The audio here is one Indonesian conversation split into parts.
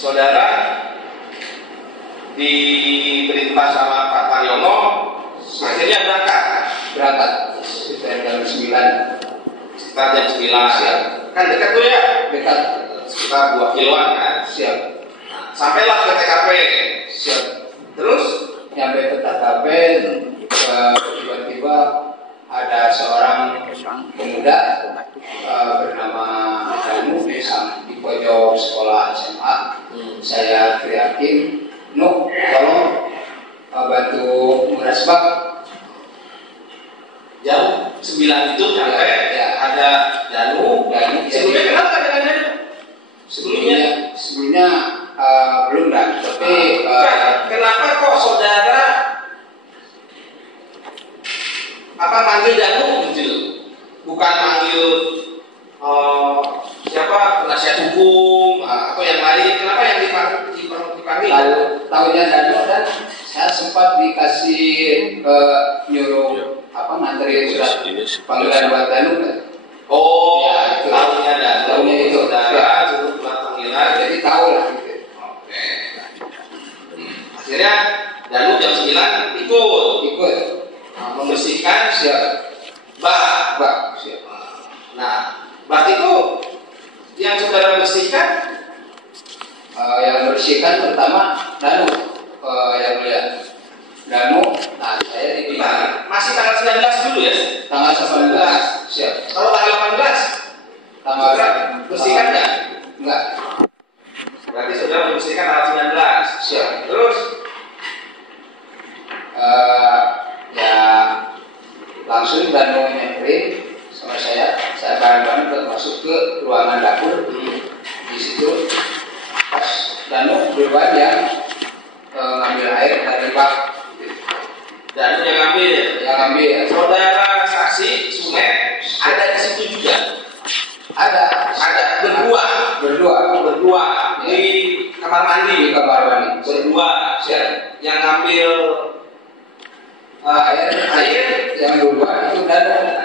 saudara diperintah sama Pak Mariono, akhirnya berangkat sekitar jam 9. Sekitar jam 9. Siap. Kan dekat tuh ya? Dekat. Sekitar 2 kiloan kan? Siap. Sampailah ke TKP. Siap. Terus nyampe ke TKP, tiba-tiba ada seorang pemuda bernama Danu di pojok sekolah SMA. Saya teriakin, "Nuk, tolong bantu nguras bak." Jam 9 itu nyampe ya, ada Danu. Sebelumnya kenapa dengan Danu? Sebelumnya belum dah. Tapi kenapa kok saudara manggil Danu gitu? Bukan manggil siapa penasihat hukum atau yang lain? Kenapa yang dipanggil? Tahunya Danu, dan saya sempat dikasih nyuruh nganterin surat panggilan buat Danu. Oh ya, tahunya Danu. Tahunya itu saudara suruh buat panggilan, jadi tahu lah gitu. Oke. Akhirnya Danu jam 9 ikut membersihkan bak siap. Nah, bak itu yang saudara bersihkan, yang bersihkan pertama Danu, yang mulia Danu. Nah, saya dibilang masih tanggal 19 dulu ya. Tanggal 19 siap. Kalau tanggal 18 bersihkan enggak? Berarti saudara membersihkan tanggal 19 siap. Terus ya langsung Danu nyamperin sama saya bareng-bareng masuk ke ruangan dapur. Di situ pas Danu duluan yang ngambil air dari bak. Danu yang ngambil. Saudara saksi Sumet ada di situ juga. Ada berdua di kamar mandi. Berdua siap. Yang ngambil air yang duluan itu Danu.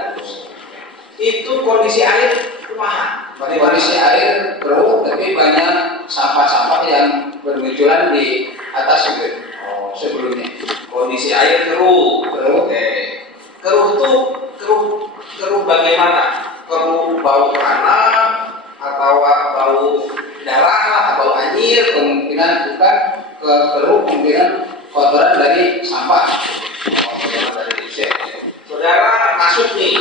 Itu kondisi air kumaha? Kondisi air keruh, tapi banyak sampah-sampah yang bermunculan di atas itu. Sebelumnya kondisi air keruh. Keruh bagaimana? Keruh bau tanah atau bau darah atau anyir? Kemungkinan bukan keruh, kemungkinan kotoran dari sampah. Saudara masuk ya.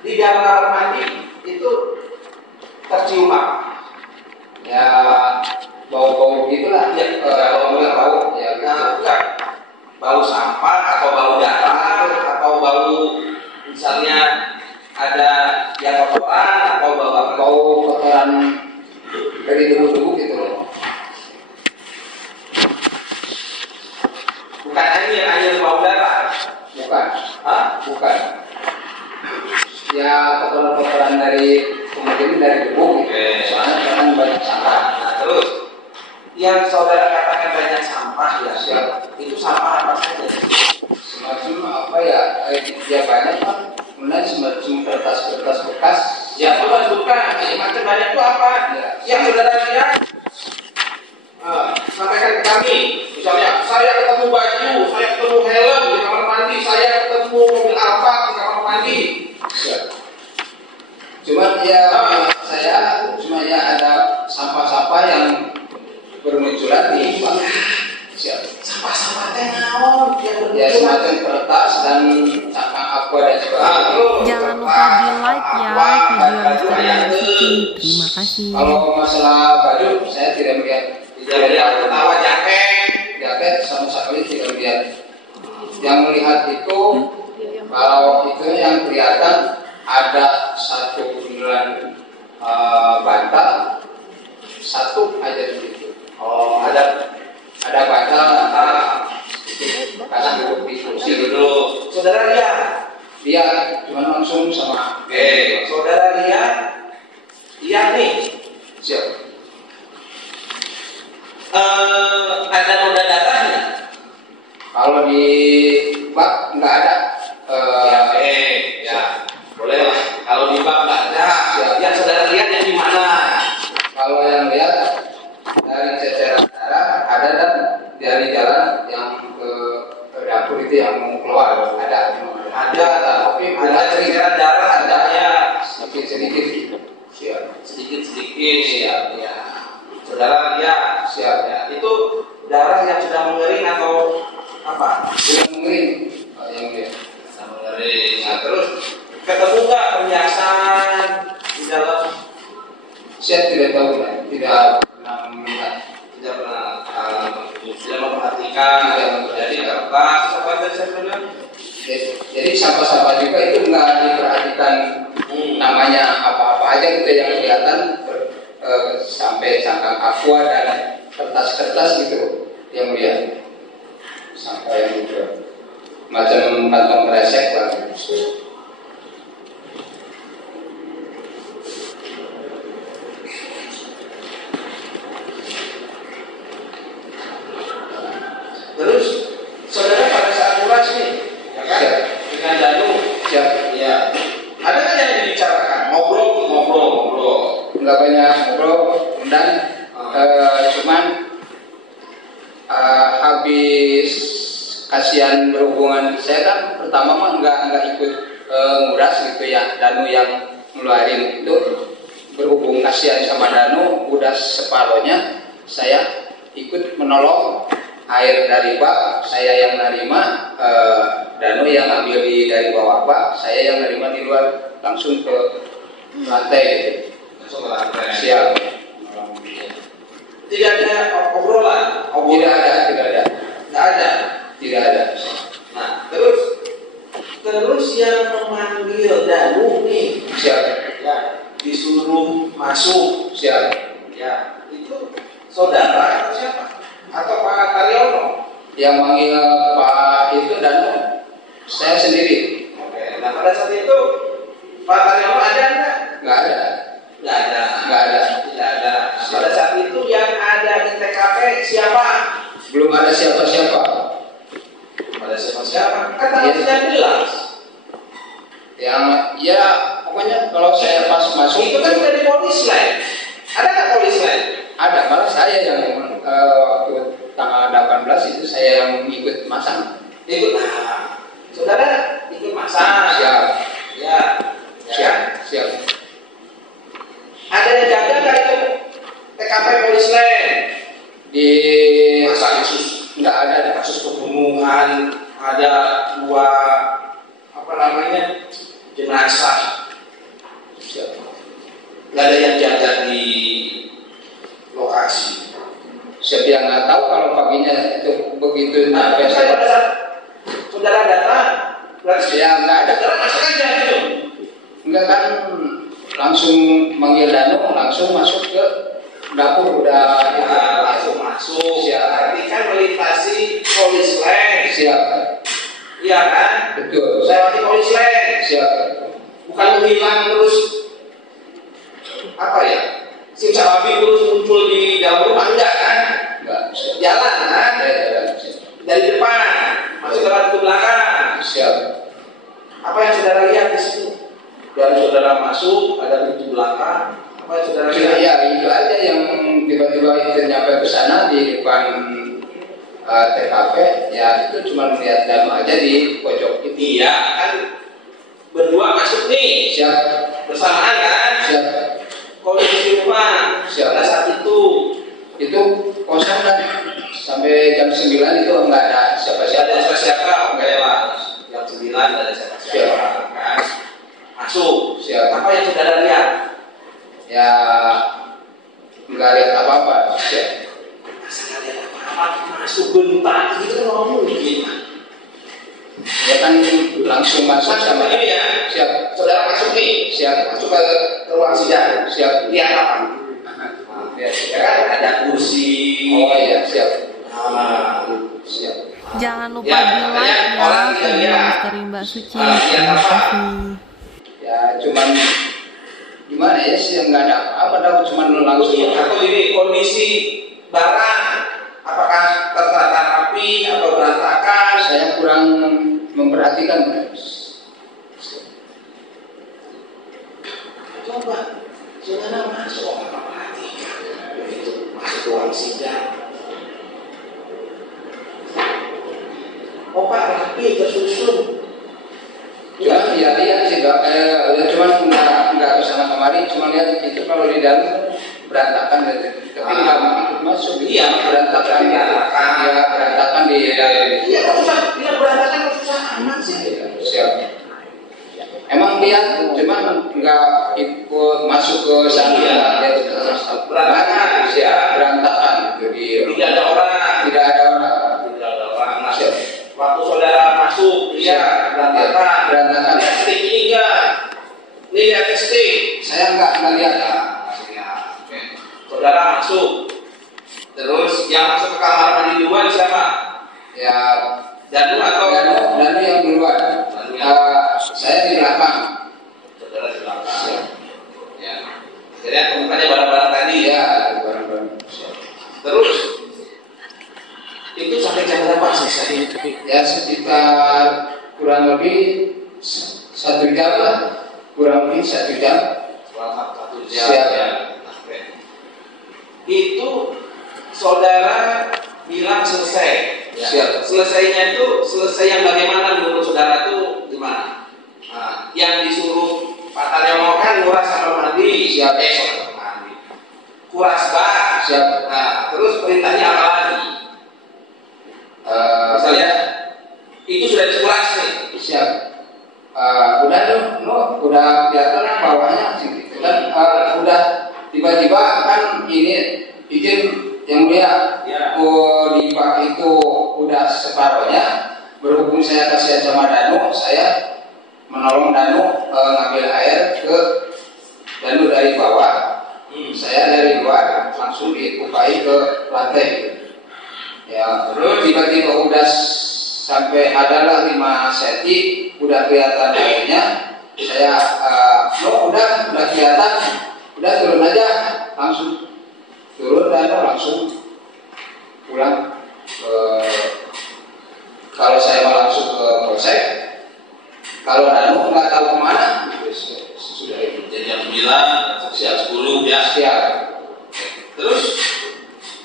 Di dalam kamar mandi itu tercium apa? Ya bau-bau gitulah ya, bau ya, enggak bau sampah atau bau darah atau bau misalnya ada yang kotoran atau bau kotoran dari debu-debu gitu loh. Bukan air bau darah. Bukan. Ya kotoran dari kemungkinan dari debu gitu. Soalnya kan banyak sampah. Nah, terus yang saudara katakan banyak sampah ya, itu sampah apa saja? Semacam apa ya? Ya banyak kan. Kemudian semacam kertas bekas. Ya bukan. Macam banyak itu apa? Ya. Yang saudara lihat sampaikan ke kami. Misalnya saya ketemu baju, saya ketemu helm di kamar mandi, saya ketemu mobil Alphard di kamar mandi. Ya. Cuma ada sampah-sampah yang bermunculan di bak. Sampah-sampahnya naon yang bermunculan? Ya semacam kertas dan cangkang aqua dan sebagainya. Jangan lupa di like ya video Misteri Suci. Terima kasih. Kalau masalah baju, saya tidak melihat. Ketawa jaket sama sekali tidak melihat. Yang melihat itu kalau itu yang kelihatan ada satu bundaran bantal, satu aja di situ. Oh, ada bantal kasih duduk di kursi dulu. Saudara lihat cuma langsung sama. Saudara lihat nih. Siap. Ada noda darahnya. Kalau di bak nggak ada. Ya boleh lah. Kalau di bak nggak ada. Yang saudara lihat yang di mana? sedikit. Siap ya. Saudara ya, siap ya. Itu darah yang sudah mengering atau apa? Sudah mengering. Oh, yang dia. Sudah mengering. Nah, terus ketemu nggak perhiasan di dalam? Saya tidak tahu lah, tidak pernah melihat, Tidak pernah tidak memperhatikan. Jadi kertas apa saja saya bilang. jadi sampah-sampah juga itu nggak diperhatikan namanya apa-apa aja gitu yang kelihatan sampai cangkang aqua dan kertas-kertas gitu yang mulia, sampah yang gitu macam kantong kresek lah. Terus saudara pada saat uras nih, ya kan? Siap. Dengan Danu, Siap. ya. Ada kan yang dibicarakan? Ngobrol. Nggak banyak ngobrol dan cuman habis kasihan berhubungan, saya kan pertama mah nggak ikut nguras gitu ya. Danu yang ngeluarin itu, berhubung kasihan sama Danu, udah separohnya saya ikut menolong air dari bak, saya yang nerima, Danu yang ambil dari bawah bak, saya yang nerima di luar langsung ke lantai gitu. Langsung ke lantai. Siap. Tidak ada obrolan. Tidak ada. Tidak ada. Tidak ada. Nah, terus yang memanggil Danu nih, Siap. ya, disuruh masuk, Siap. ya, itu saudara atau siapa? Atau Pak Taryono? Yang manggil Pak itu Danu, saya sendiri. Oke. Nah, pada saat itu Pak Taryono ada enggak? Nggak ada. Tidak ada. Tidak ada. Nah, pada saat itu yang ada di TKP siapa? Belum ada siapa-siapa. Pada siapa? Kan tidak jelas. Yang ya pokoknya kalau saya pas masuk Itu kan dari polis lain. Ada nggak polis lain? ada, malah saya yang waktu tanggal 18 itu saya yang ikut masang. Ikut. Saudara ikut masang. Siap. Ya. Siap. Ada yang jaga nggak itu TKP polis lain? Di Masa kasus nggak ada kasus pembunuhan, ada 2 jenazah. Siap. Nggak ada yang jaga di lokasi. Siapa yang nggak tahu kalau paginya itu begitu Nah, sampai pada saat saudara datang, berarti ya nggak ada. saudara masuk aja gitu. Enggak kan langsung manggil Danu, langsung masuk ke dapur udah Langsung masuk. Siap. Tapi kan melintasi polis lain. Siap. Iya kan? Betul. Lewati polis lain. Siap. Bukan menghilang terus apa ya? Simsalabim terus muncul di dalam rumah, enggak kan? Enggak. Siap. Jalan kan? Ya, siap. Dari depan masuk lewat ke belakang. Siap. Apa yang saudara lihat di situ? Dan saudara masuk ada pintu belakang. Apa yang saudara lihat? Ya itu aja yang tiba-tiba itu nyampe ke sana di depan TKP, ya itu cuma melihat Danu aja di pojok itu. Iya kan berdua masuk nih. Siap. Bersamaan kan? Siap. Kondisi rumah Siap. pada saat itu kosong kan sampai jam 9 itu enggak ada siapa-siapa. ada siapa-siapa, enggak ya Pak? Jam 9 ada siapa-siapa kan? Masuk. Siap. Apa yang saudara lihat? Ya enggak lihat apa-apa. Siap. Masa nggak lihat apa-apa masuk bentak gitu kan nggak mungkin. Ya kan langsung masuk sama ini ya. Siap. Saudara masuk nih. Siap. Masuk ke ruang sidang. Siap. Lihat apa? Ya, Ya kan ada kursi. oh iya, siap. Nah, Siap. Jangan lupa Ya, di like banyak ya orang yang video lihat. misteri Mbak Suci. Lihat Terima apa? kasih. Ya cuman gimana ya sih, nggak ada apa-apa, dah cuman langsung atau ini kondisi barang apakah tertata rapi atau berantakan? saya kurang memperhatikan. Coba saudara masuk memperhatikan begitu masuk ruang sidang. Oh Pak rapi tersusun. Cuman ya lihat sih, cuman nggak kesana kemari, cuma lihat itu kalau di dalam berantakan tapi nggak ikut masuk. Iya, berantakan ya, berantakan di iya susah, dia berantakan susah amat sih. Siap. Emang dia cuman nggak ikut masuk ke sana, dia berantakan, berantakan gitu. Tidak ada orang. Nah, waktu saudara masuk, dia berantakan. Lihat stick ini enggak? Ini lihat stick. Saya nggak lihat. Saudara masuk, terus yang masuk ke kamar mandi duluan siapa? Ya, Danu atau Danu yang duluan. Saya di belakang. Saudara di belakang. Ya. Jadi temukannya barang-barang tadi. Ya, barang-barang. Terus itu sampai jam berapa selesai? Ya sekitar kurang lebih 1 jam lah. Kurang lebih 1 jam. Selama 1 jam. Siap. Ya. Itu saudara bilang selesai. Ya. Siap. Selesainya itu selesai yang bagaimana menurut saudara itu gimana? Nah, yang disuruh Pak Taryono kan nguras kamar mandi. Siap. Mandi. Kuras bak. Siap. Nah, terus perintahnya apa lagi? Misalnya itu sudah dikuras nih. Siap. Udah kelihatan bawahnya gitu kan. Udah tiba-tiba kan ini izin yang mulia dipakai itu udah separohnya. Berhubung saya kasihan sama Danu, saya menolong Danu ngambil air ke Danu dari bawah. Saya dari luar langsung dikupai ke lantai. Ya, terus tiba-tiba udah sampai adalah 5 cm, udah kelihatan airnya. Saya udah kelihatan, udah turun aja, langsung turun dan langsung pulang. Kalau saya mau langsung ke polsek, kalau Danu nggak tahu kemana, sudah itu. Jadi jam 9, siap 10 ya. Siap. Terus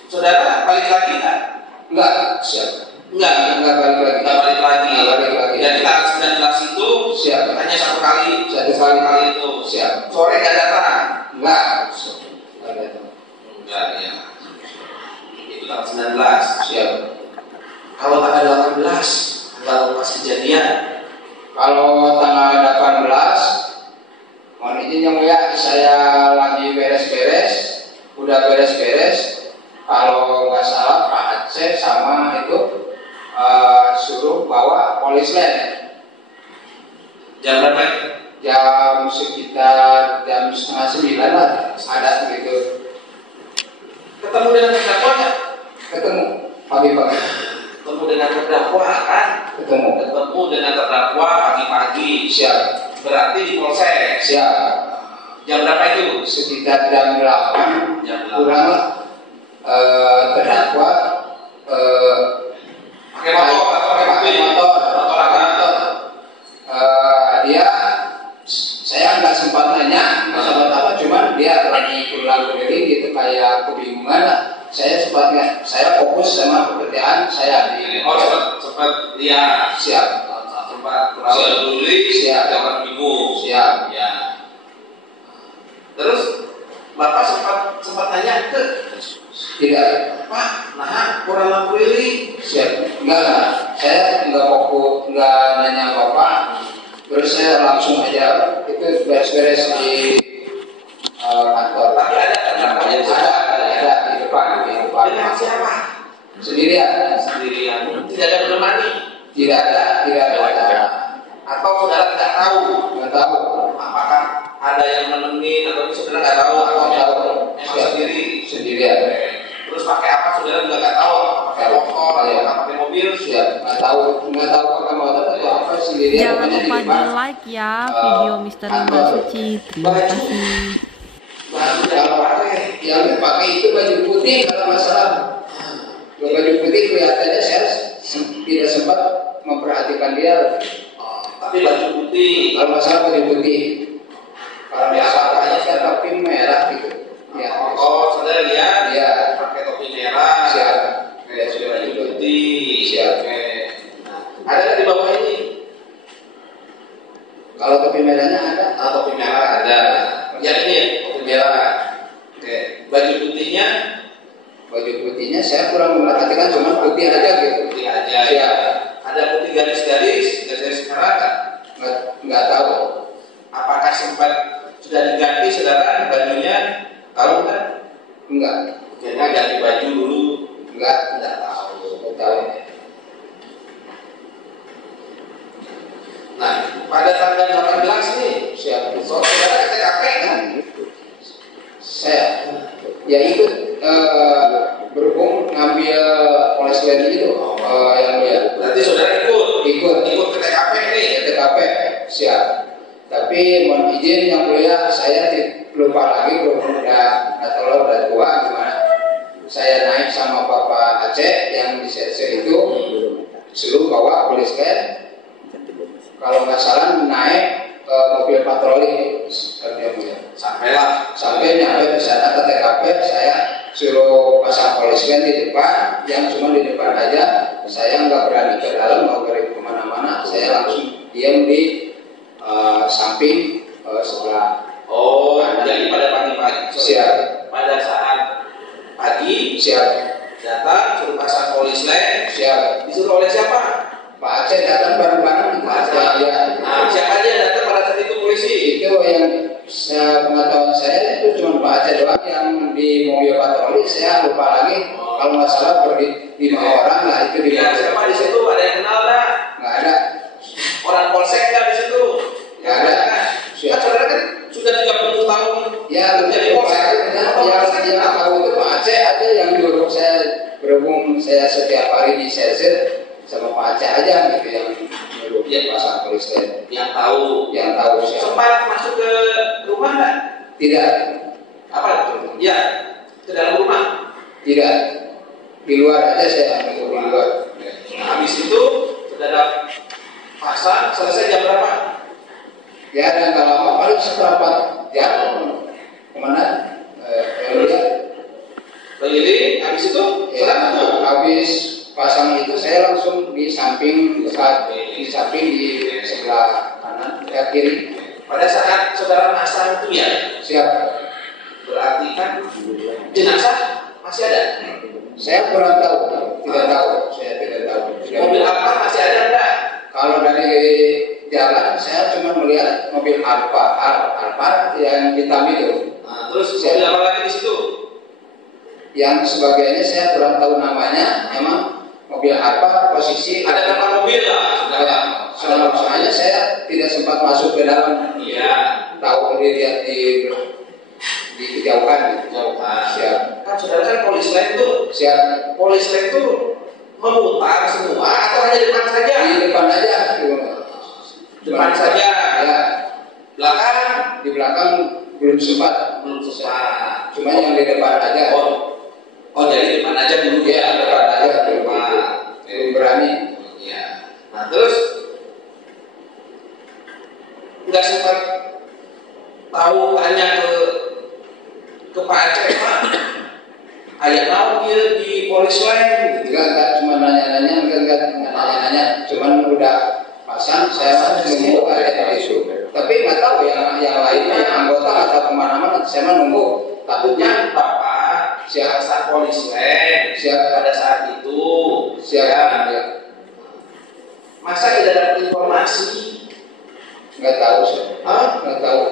saudara balik lagi nggak? Enggak, siap. Enggak balik lagi. Nggak balik lagi. Nggak balik lagi. Dan tanggal 19 itu Siap. hanya satu kali itu. Siap. Sore nggak datang. Enggak. Enggak ya. Itu tanggal 19. Siap. Kalau tanggal 18, tanggal pas kejadian. Kalau tanggal 18, mohon izin yang mulia, saya lagi beres-beres, udah beres-beres. Kalau nggak salah Pak Aceh sama itu suruh bawa polis lain. Jam berapa? Jam sekitar jam 8:30 lah, ada begitu. Ketemu dengan terdakwanya. Ketemu pagi-pagi. Ketemu dengan terdakwa kan? Ketemu dengan terdakwa pagi-pagi. Siap. Berarti di polsek. Siap. Jam berapa itu? Sekitar jam 8 Jam 8. kurang lah. Terdakwa pakai motor atau pakai motor. Motor. Dia, saya nggak sempat nanya, nggak sempat apa, cuman dia lagi pulang keliling gitu kayak kebingungan lah. Saya fokus sama pekerjaan saya di. Sempat lihat. Siap. Sempat peduli. Siap. Jangan bingung. Siap. Ya. Terus Bapak sempat tanya ke Tidak. Pak, nah kurang lampu lilin. Siap. Enggak lah. Saya nggak fokus, nggak nanya bapak. Terus saya langsung aja itu beres-beres di kantor. Tapi ada di depan. Dengan siapa? Sendirian. Tidak ada menemani. Tidak ada. Atau saudara tidak tahu? Nggak tahu. Apakah ada yang menemani atau saudara nggak tahu? Atau Siap. Sendirian. Terus pakai apa saudara juga nggak tahu? Pakai motor atau pakai mobil? Siap. Nggak tahu pakai motor atau apa sendirian. Jangan lupa di like ya video Misteri Mbak Suci. Terima kasih. Kalau yang dipakai itu baju putih kalau masalah. Baju putih kelihatannya saya tidak sempat memperhatikan dia. Tapi baju putih. Kalau masalah baju putih. Kalau biasa hanya kan topi merah gitu. Ya. Saudara lihat? Iya. Pakai topi merah. Siap. Kayak sudah baju putih. Siap. Ada nggak di bawah ini? Kalau topi merahnya ada. Topi merah ada. Yang ini topi merah. Oke. Baju putihnya? Baju putihnya saya kurang memperhatikan, cuma putih aja gitu. Putih aja. Ya. Ada putih garis-garis merah kan? Nggak tahu. Apakah sempat sudah diganti saudara bajunya? Tahu kan? Enggak. Kayaknya ganti baju dulu. Enggak tahu. Nggak tahu. Nah, pada tanggal 18 nih, Siap. saudara ke TKP kan? Saya ya ikut berhubung ngambil polis lain itu yang dia. Berarti saudara ikut ke TKP nih. Ke TKP siap. Tapi mohon izin yang mulia, saya lupa lagi berhubung udah tua gimana. Saya naik sama Bapak Aceh yang di serse itu, seluruh bawa polis lain. Kalau nggak salah naik mobil patroli sampai nyampe di sana ke TKP, saya suruh pasang polismen di depan, yang cuma di depan aja. Saya nggak berani ke dalam, mau pergi kemana-mana, saya langsung diam di samping sebelah. Oh, jadi pada pagi-pagi. Siap. Pada saat pagi Siap. datang suruh pasang polismen. Siap. Disuruh oleh siapa? Pak Aceh datang bareng-bareng. Ya. Nah, siapa aja yang datang pada saat itu polisi? Itu yang pengetahuan saya itu cuma Pak Aceh doang yang di mobil patroli. Saya lupa lagi. Kalau nggak salah berdiri 5 orang lah itu di. Ya, siapa di situ? Ada yang kenal nggak? Nggak ada. Orang polsek nggak di situ? Nggak ada. Kan saudara kan sudah 30 tahun. Ya, jadi polsek. Yang tahu itu Pak Aceh ada yang nyuruh saya, berhubung saya setiap hari di serse sama Pak Aceh aja gitu yang nyuruh dia pasang polis lain. Yang tahu Siapa. sempat masuk ke rumah nggak? Tidak. Apa itu? Ya, ke dalam rumah. Tidak. Di luar aja saya ambil di luar. Nah, habis itu saudara pasang selesai jam berapa? Ya, dan kalau lama paling seperempat jam. Kemana? Keliling, habis itu Ya, habis pasang itu saya langsung di samping di sebelah kanan kiri. Pada saat saudara pasang itu ya, Siap. berarti kan jenazah masih ada. Saya kurang tahu, tidak tahu. Saya tidak tahu. Mobil apa masih ada enggak? Kalau dari jalan saya cuma melihat mobil Alphard yang hitam itu. Nah, terus mobil apa lagi di situ? Yang sebagainya saya kurang tahu namanya. Memang mobil Alphard posisi Ada berapa mobil lah? soalnya saya tidak sempat masuk ke dalam. Iya. Tahu dilihat di kejauhan gitu. Jauhan. Siap. Kan saudara kan polis lain tuh. Siap. Polis lain tuh memutar semua atau hanya depan saja? Di depan aja. Depan saja. Ya. Belakang? Di belakang belum sempat. Cuma yang di depan aja. Oh jadi depan aja dulu Ya, depan aja belum berani. Ya. Nah terus nggak sempat tahu tanya ke Pak Aceh, Pak, ayah tahu dia di polis lain? Enggak cuma nanya-nanya, cuman udah pasang, saya nunggu ada itu. Tapi nggak tahu yang lainnya, yang anggota atau kemana-mana, saya nunggu. Takutnya Bapak siapa polis lain? Siap. Pada saat itu siap. Ya. Masa tidak dapat informasi? Nggak tahu sih. Nggak tahu.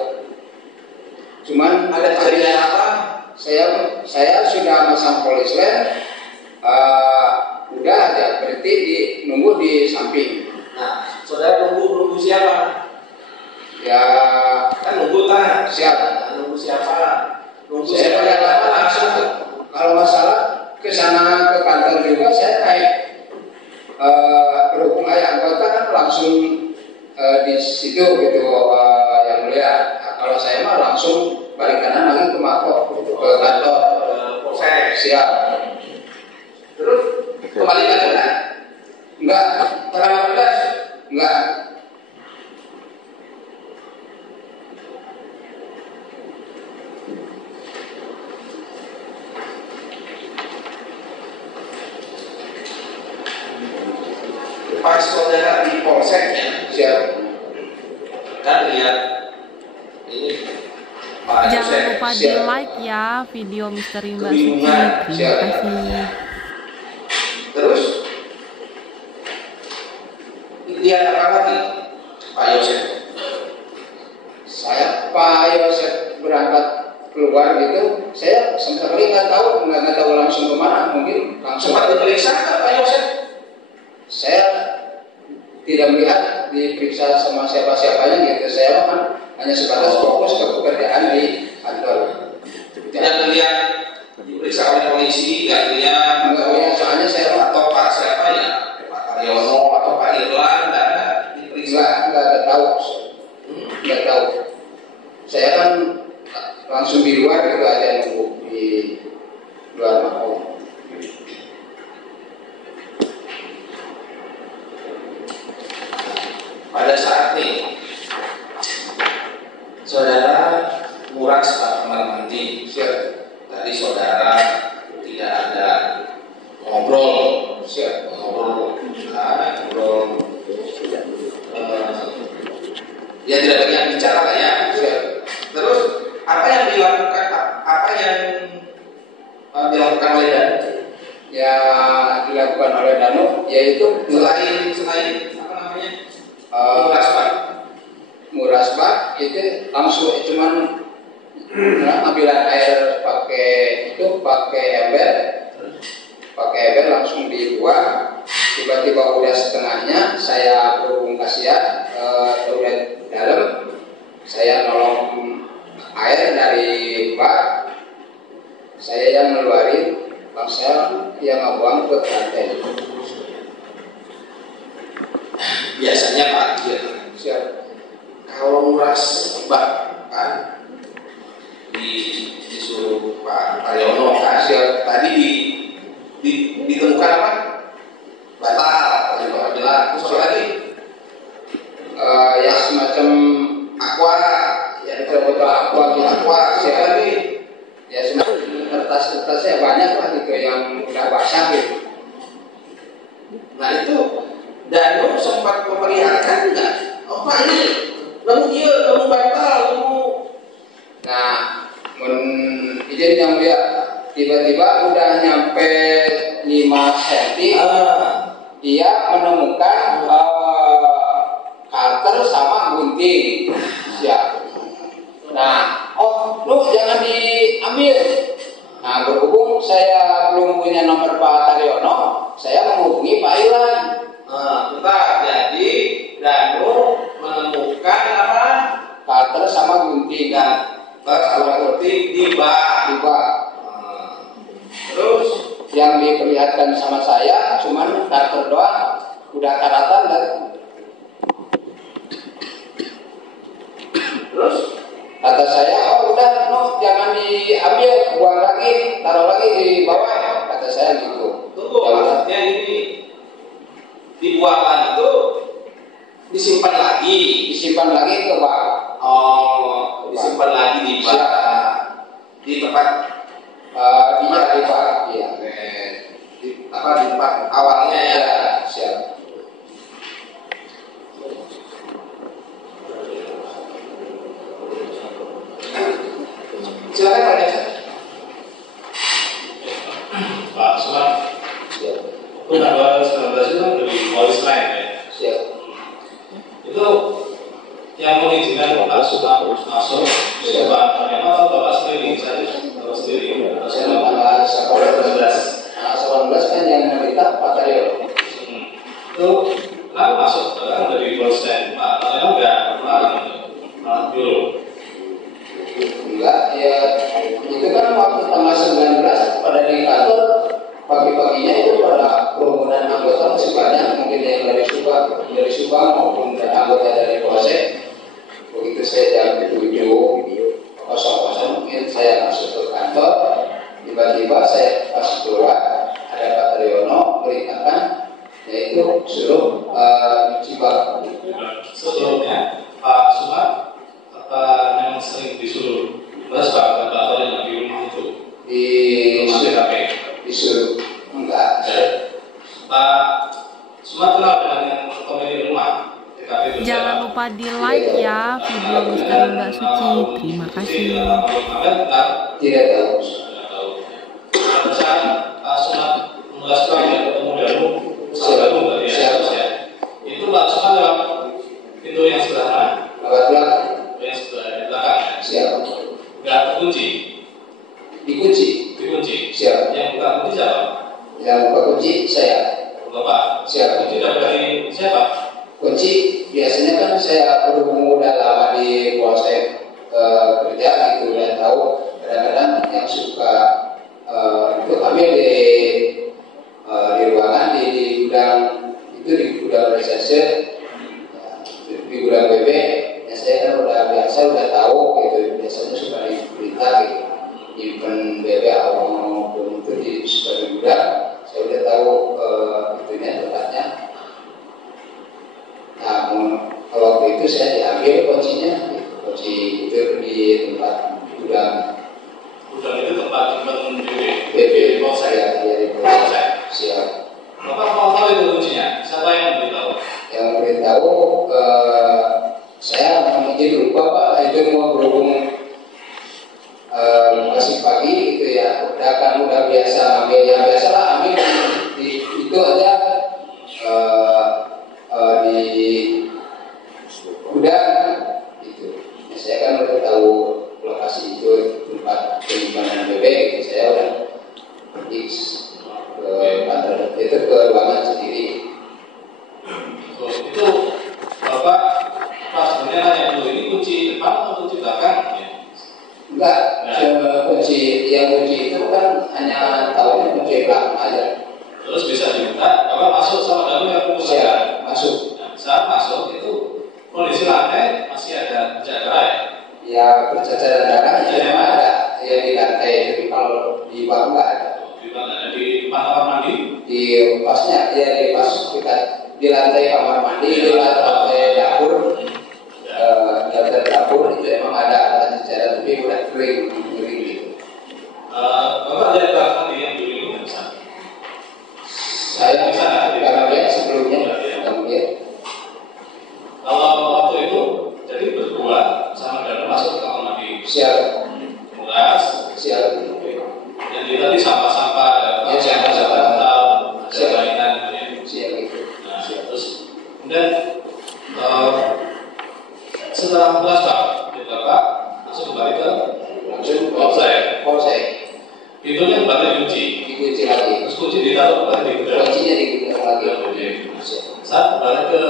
Cuman Ada kejadian apa? Saya sudah masang polis lain. Udah aja berarti nunggu di samping. Nah, saudara nunggu siapa? Ya Kan nunggu kan? siap. Nunggu siapa? Nunggu Saya siapa yang pada lama langsung. Kalau masalah ke sana ke kantor juga saya naik. Berhubung ayah anggota kan langsung di situ gitu yang mulia. Nah, kalau saya mah langsung balik kanan lagi ke Mako ke kantor. Polsek. Siap. Terus kembali ke sana? Enggak. Tanggal 18? Enggak. Pas saudara di polseknya, Siap. kan lihat ini Pak Jangan Joseph. lupa lupa di like ya video misteri Mbak Suci. Terima kasih. Terus lihat apa lagi Pak Yosef? Pak Yosef berangkat keluar gitu, saya sama sekali nggak tahu langsung kemana, mungkin langsung. Sempat diperiksa nggak Pak Yosef? Saya tidak melihat diperiksa sama siapa-siapanya gitu. Saya kan hanya sebatas fokus ke pekerjaan di kantor. Tidak melihat diperiksa oleh polisi, nggak lihat. Enggak lihat, soalnya saya atau Pak siapa ya, Pak Karyono atau Pak Irlan, nggak ada diperiksa. Nggak tahu, nggak tahu. Saya kan langsung di luar gitu aja, nunggu di luar Mako. Pada saat ini saudara nguras Pak kamar mandi, tadi saudara tidak ada ngobrol, ya tidak banyak bicara lah ya. Terus apa yang dilakukan, dilakukan oleh Danu? Ya dilakukan oleh Danu, yaitu selain apa namanya, murasbah itu langsung cuman ambilan air pakai ember langsung dibuang. Tiba-tiba udah setengahnya, saya berhubung kasihan toilet dalam, saya nolong air dari bak, saya yang ngeluarin, langsung yang ngebuang ke lantai. Biasanya Pak, kalau nguras bak kan disuruh Pak Karyono kan, tadi ditemukan apa? Batal, terus lagi Ya semacam aqua, ya betul-betul aqua, siapa lagi? ya semacam kertas-kertasnya banyak lah gitu yang udah basah gitu. Nah itu Danu sempat memperlihatkan nggak? Oh Pak, ini kamu batal, kamu. Nah, izin yang mulia, tiba-tiba udah nyampe 5 cm, dia menemukan cutter sama gunting. Siap. Nah, lu jangan diambil. Nah, berhubung saya belum punya nomor Pak Taryono, saya menghubungi Pak Ilan. Jadi Danu menemukan apa? Cutter sama gunting. Kalau gunting di bak. Terus Yang diperlihatkan sama saya cuman cutter doang, udah karatan dan terus kata saya, udah jangan diambil, buang lagi, taruh lagi di bawah, kata saya gitu. tunggu, maksudnya ini dibuang lagi itu disimpan lagi ke bawah. Disimpan lagi di bak, di tempat Di bawah, iya. Di tempat awalnya ya. Siap. Silakan Pak Jaksa. Pak Suman, itu tanggal 19 itu kan dari polis lain ya. Siap. Itu yang mengizinkan Pak Suman masuk itu Pak Taryono atau Bapak sendiri saja? Bapak sendiri. Saya tanggal 18 kan yang memerintah Pak Taryono. Itu kenapa masuk? Kan dari polis lain. Pak Taryono nggak pernah dulu. Enggak, ya itu kan waktu tanggal 19 pada di kantor pagi-paginya itu pada kerumunan anggota masih banyak, mungkin yang dari Subang maupun anggota dari Polsek. Begitu saya jam 7.00 mungkin saya masuk ke kantor, tiba-tiba saya pas keluar ada Pak Taryono beritakan, yaitu suruh nyuci bak. Sebelumnya Pak Suman memang sering disuruh Bapak yang di rumah itu disuruh enggak. Pak Suman kenal dengan pemilik rumah TKP itu? Jangan lupa lupa di like ya video misteri Mbak Suci. Terima kasih. Tidak tahu. Itu langsung lewat pintu yang sebelah kanan. Lewat belakang. Yang sebelah belakang. Siap. Nggak kunci. Dikunci. Dikunci. Siap. Yang buka kunci siapa? Yang buka kunci saya. Bapak. Siap. Kunci dari siapa? Kunci biasanya kan saya berhubung udah lama di polsek kerja gitu dan tahu kadang-kadang yang suka itu ambil di ruangan di gudang itu di gudang reserse di gudang BB ya saya kan udah biasa udah tahu gitu biasanya suka di berita gitu nyimpen BB awal maupun itu di suka di gudang saya udah tahu itunya tempatnya. Nah waktu itu saya diambil kuncinya kunci itu di tempat gudang. Gudang itu tempat nyimpen BB polsek. Saya di polsek. Siap. Bapak mau tahu itu kuncinya? Siapa yang memberitahu? Yang memberitahu saya izin lupa Pak, itu mau berhubung masih pagi gitu ya. Udah biasa ambil yang biasa lah ambil itu aja di gudang itu. Nah, saya kan udah tahu lokasi itu tempat penyimpanan BB gitu. Saya udah pergi ke kantor itu ke ruangan sendiri. Itu Bapak pas sebenarnya nanya dulu ini kunci depan atau kunci belakang? Ya. Enggak, kunci itu kan hanya tahunya kunci belakang aja. Terus bisa diminta Bapak masuk sama dalam yang kunci. Saya masuk. Nah, saat masuk itu kondisi lantai masih ada jaga ya? Ya berceceran darah ya memang ada. Ya di lantai, tapi kalau di bawah enggak ada. Di kamar mandi? Di pasnya, ya di pas kita di lantai kamar mandi, di lantai dapur, di lantai dapur itu emang ada ceceran tapi udah kering gitu. Bapak lihat kamar mandi yang dulu ini bisa? Saya karena lihat sebelumnya, kemudian kalau waktu itu jadi berdua sama dalam masuk ke kamar mandi. siap, siap. Yang di tadi sampah-sampah, Ya, sampah-sampah. ada mainan, Siap gitu. nah, terus kemudian setelah puas Bapak langsung kembali ke Langsung polsek. Pintunya kembali dikunci. Dikunci lagi. Terus kunci ditaruh kembali di gudang. Kuncinya di gudang lagi. Saat kembali ke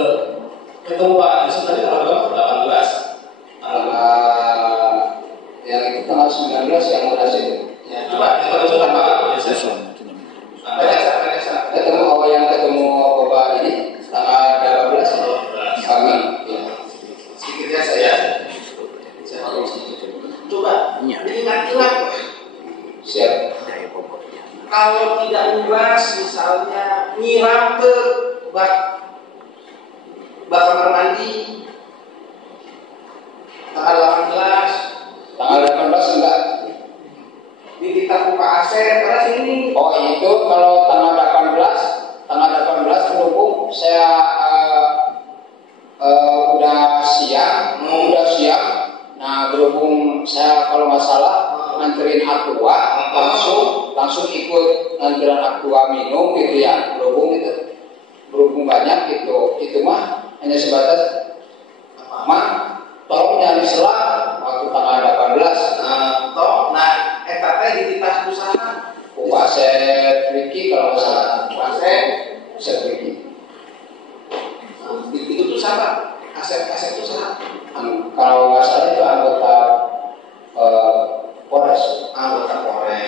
ketemu Pak Yusuf tadi tanggal 18. Yang itu tanggal 19 yang berhasil. Ya, coba kita Pak Yusuf. Ketemu Bapak ini tanggal 18 kami. Ya. Sedikitnya saya coba ingat-ingat. Siap. Kalau tidak luas misalnya nyiram ke bak kamar mandi tanggal 18 enggak. di kita buka Asep karena sini. Oh itu kalau tanggal 18 berhubung saya udah siap. Nah berhubung saya kalau nggak salah nganterin Aqua langsung ikut nganterin Aqua minum gitu ya. Berhubung banyak gitu. Itu mah hanya sebatas tolong jangan diselang waktu tanggal 18. Nah, etapa identitas usaha. Aset Ricky kalau nggak salah. Aset Ricky. Itu tuh siapa? Aset itu siapa? Kalau nggak salah itu anggota Polres.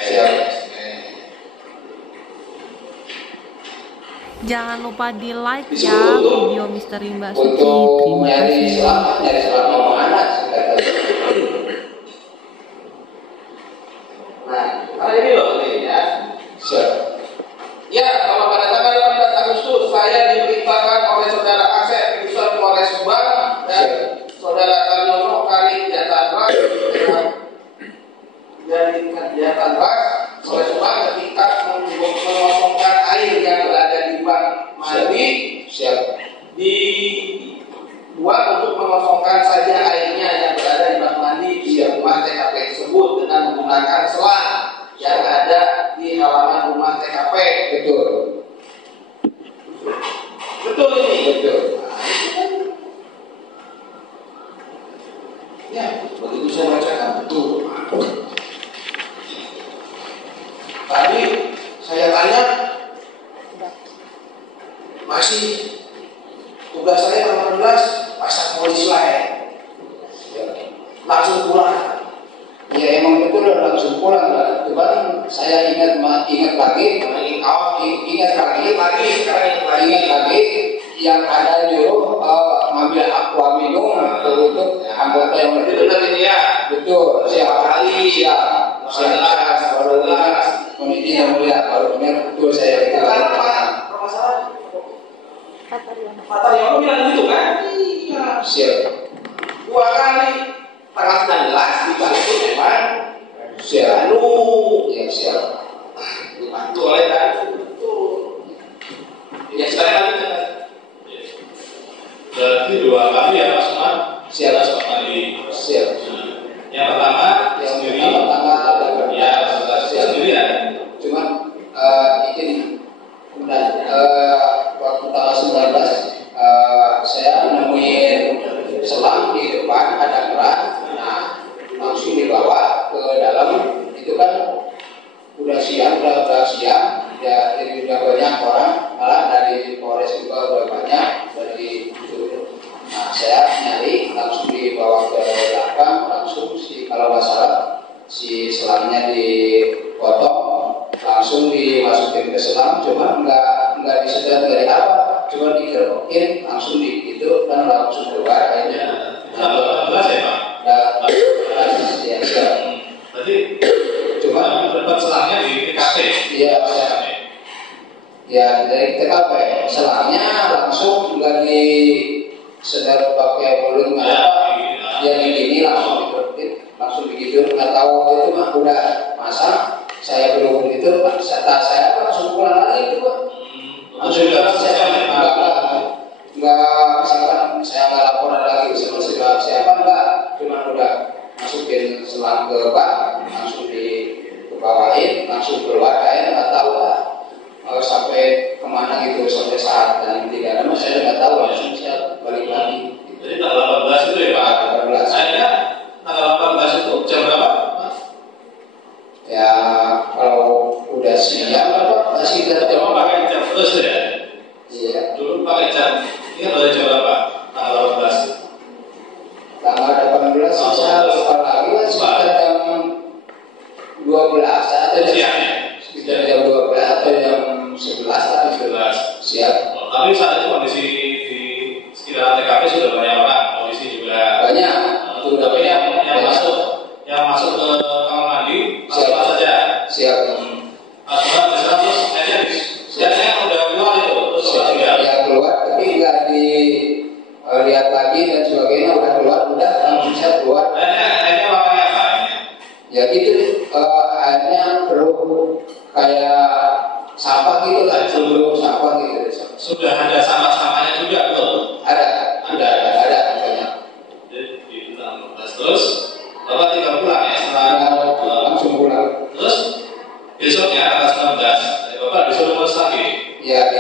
Siap. Jangan lupa di like ya video misteri Mbak Suci. Untuk Terima nyari kasih. selama mana Nah, ini loh ini ya. siap. Ya, kalau pada tanggal 18 Agustus saya diperintahkan oleh saudara Asep Perusahaan Polres Subang dan saudara Karyono Kali Jatandras dari Jatandras Polres Subang ketika mengosongkan air yang berada di bak mandi Siap. dibuat untuk mengosongkan TKP. Betul. Betul ini. Betul. Ya, begitu saya bacakan betul. Tadi saya tanya, masih tugas saya tanggal 16 pasang polis lain. Langsung pulang. Ya emang betul langsung pulang lah. Cuman saya ingat lagi yang ada nyuruh ngambil aqua minum untuk anggota yang Itu benar ini ya. betul. Siap Baru jelas. Komisi yang mulia baru ingat betul saya itu. Karena Pak permasalahan Pak Taryono bilang gitu kan? Iya. Siap. 2 kali tanggal 19 dibantu memang Siap. lalu Ya siap. dibantu oleh dan betul. Ya sekarang kali Berarti 2 kali ya Mas Umar? Siap. 2 kali. Siap. Yang pertama sendiri. Ya, sendiri ya. Cuman izin kemudian waktu tanggal 19 saya nemuin selang di depan ada keran, nah langsung dibawa ke dalam. Itu kan udah siang ya, jadi udah banyak orang, malah dari Polres juga udah banyak dari nah saya nyari langsung dibawa ke belakang, langsung kalau nggak salah si selangnya dipotong, langsung dimasukin ke selang, cuma nggak disedot dari apa, cuma dikerokin langsung itu kan langsung keluar akhirnya. Tanggal 18 ya Pak? Ya. Berarti Cuma dapat selangnya di TKP. iya ya dari TKP selangnya langsung nggak disedot pakai mulut nggak apa, yang ini langsung begitu, nggak tahu itu mah udah masang, saya belum itu Pak, saya langsung pulang lagi itu Pak. Langsung nggak misalkan saya nggak laporan lagi sama siapa nggak, cuma udah masukin selang ke bak, langsung dibawain, langsung keluar, kayak nggak tahu lah sampai kemana gitu, sampai saat dan tidak ada, saya nggak tahu, langsung saya balik lagi. Jadi tanggal 18 itu ya Pak? 18. Akhirnya tanggal 18 itu jam berapa? Ya kalau udah siang Pak, masih Cuma pakai jam terus ya? Iya. Dulu pakai jam. Ini pada jam berapa? Tanggal 18. Tanggal 18 saya lupa lagi lah, sekitar jam 12 atau Siang ya? sekitar jam 12 atau jam 11 atau 11. siap. Tapi saat itu kondisi di sekitar TKP sudah banyak orang, polisi juga Banyak. Tapi yang masuk ke kamar mandi apa saja? Siap. Terus akhirnya saya udah keluar itu terus Ya keluar, tapi nggak dilihat lagi dan sebagainya, udah keluar, udah langsung saya keluar. Akhirnya warnanya apa? Ya gitu, akhirnya perlu kayak sampah gitu lah, sebelum sampah gitu. Sudah ada sampah-sampahnya juga tuh. Ada banyak. Jadi terus Bapak tinggal pulang ya setelah Langsung pulang. terus besoknya tanggal 19 Bapak disuruh ngurus lagi. Ya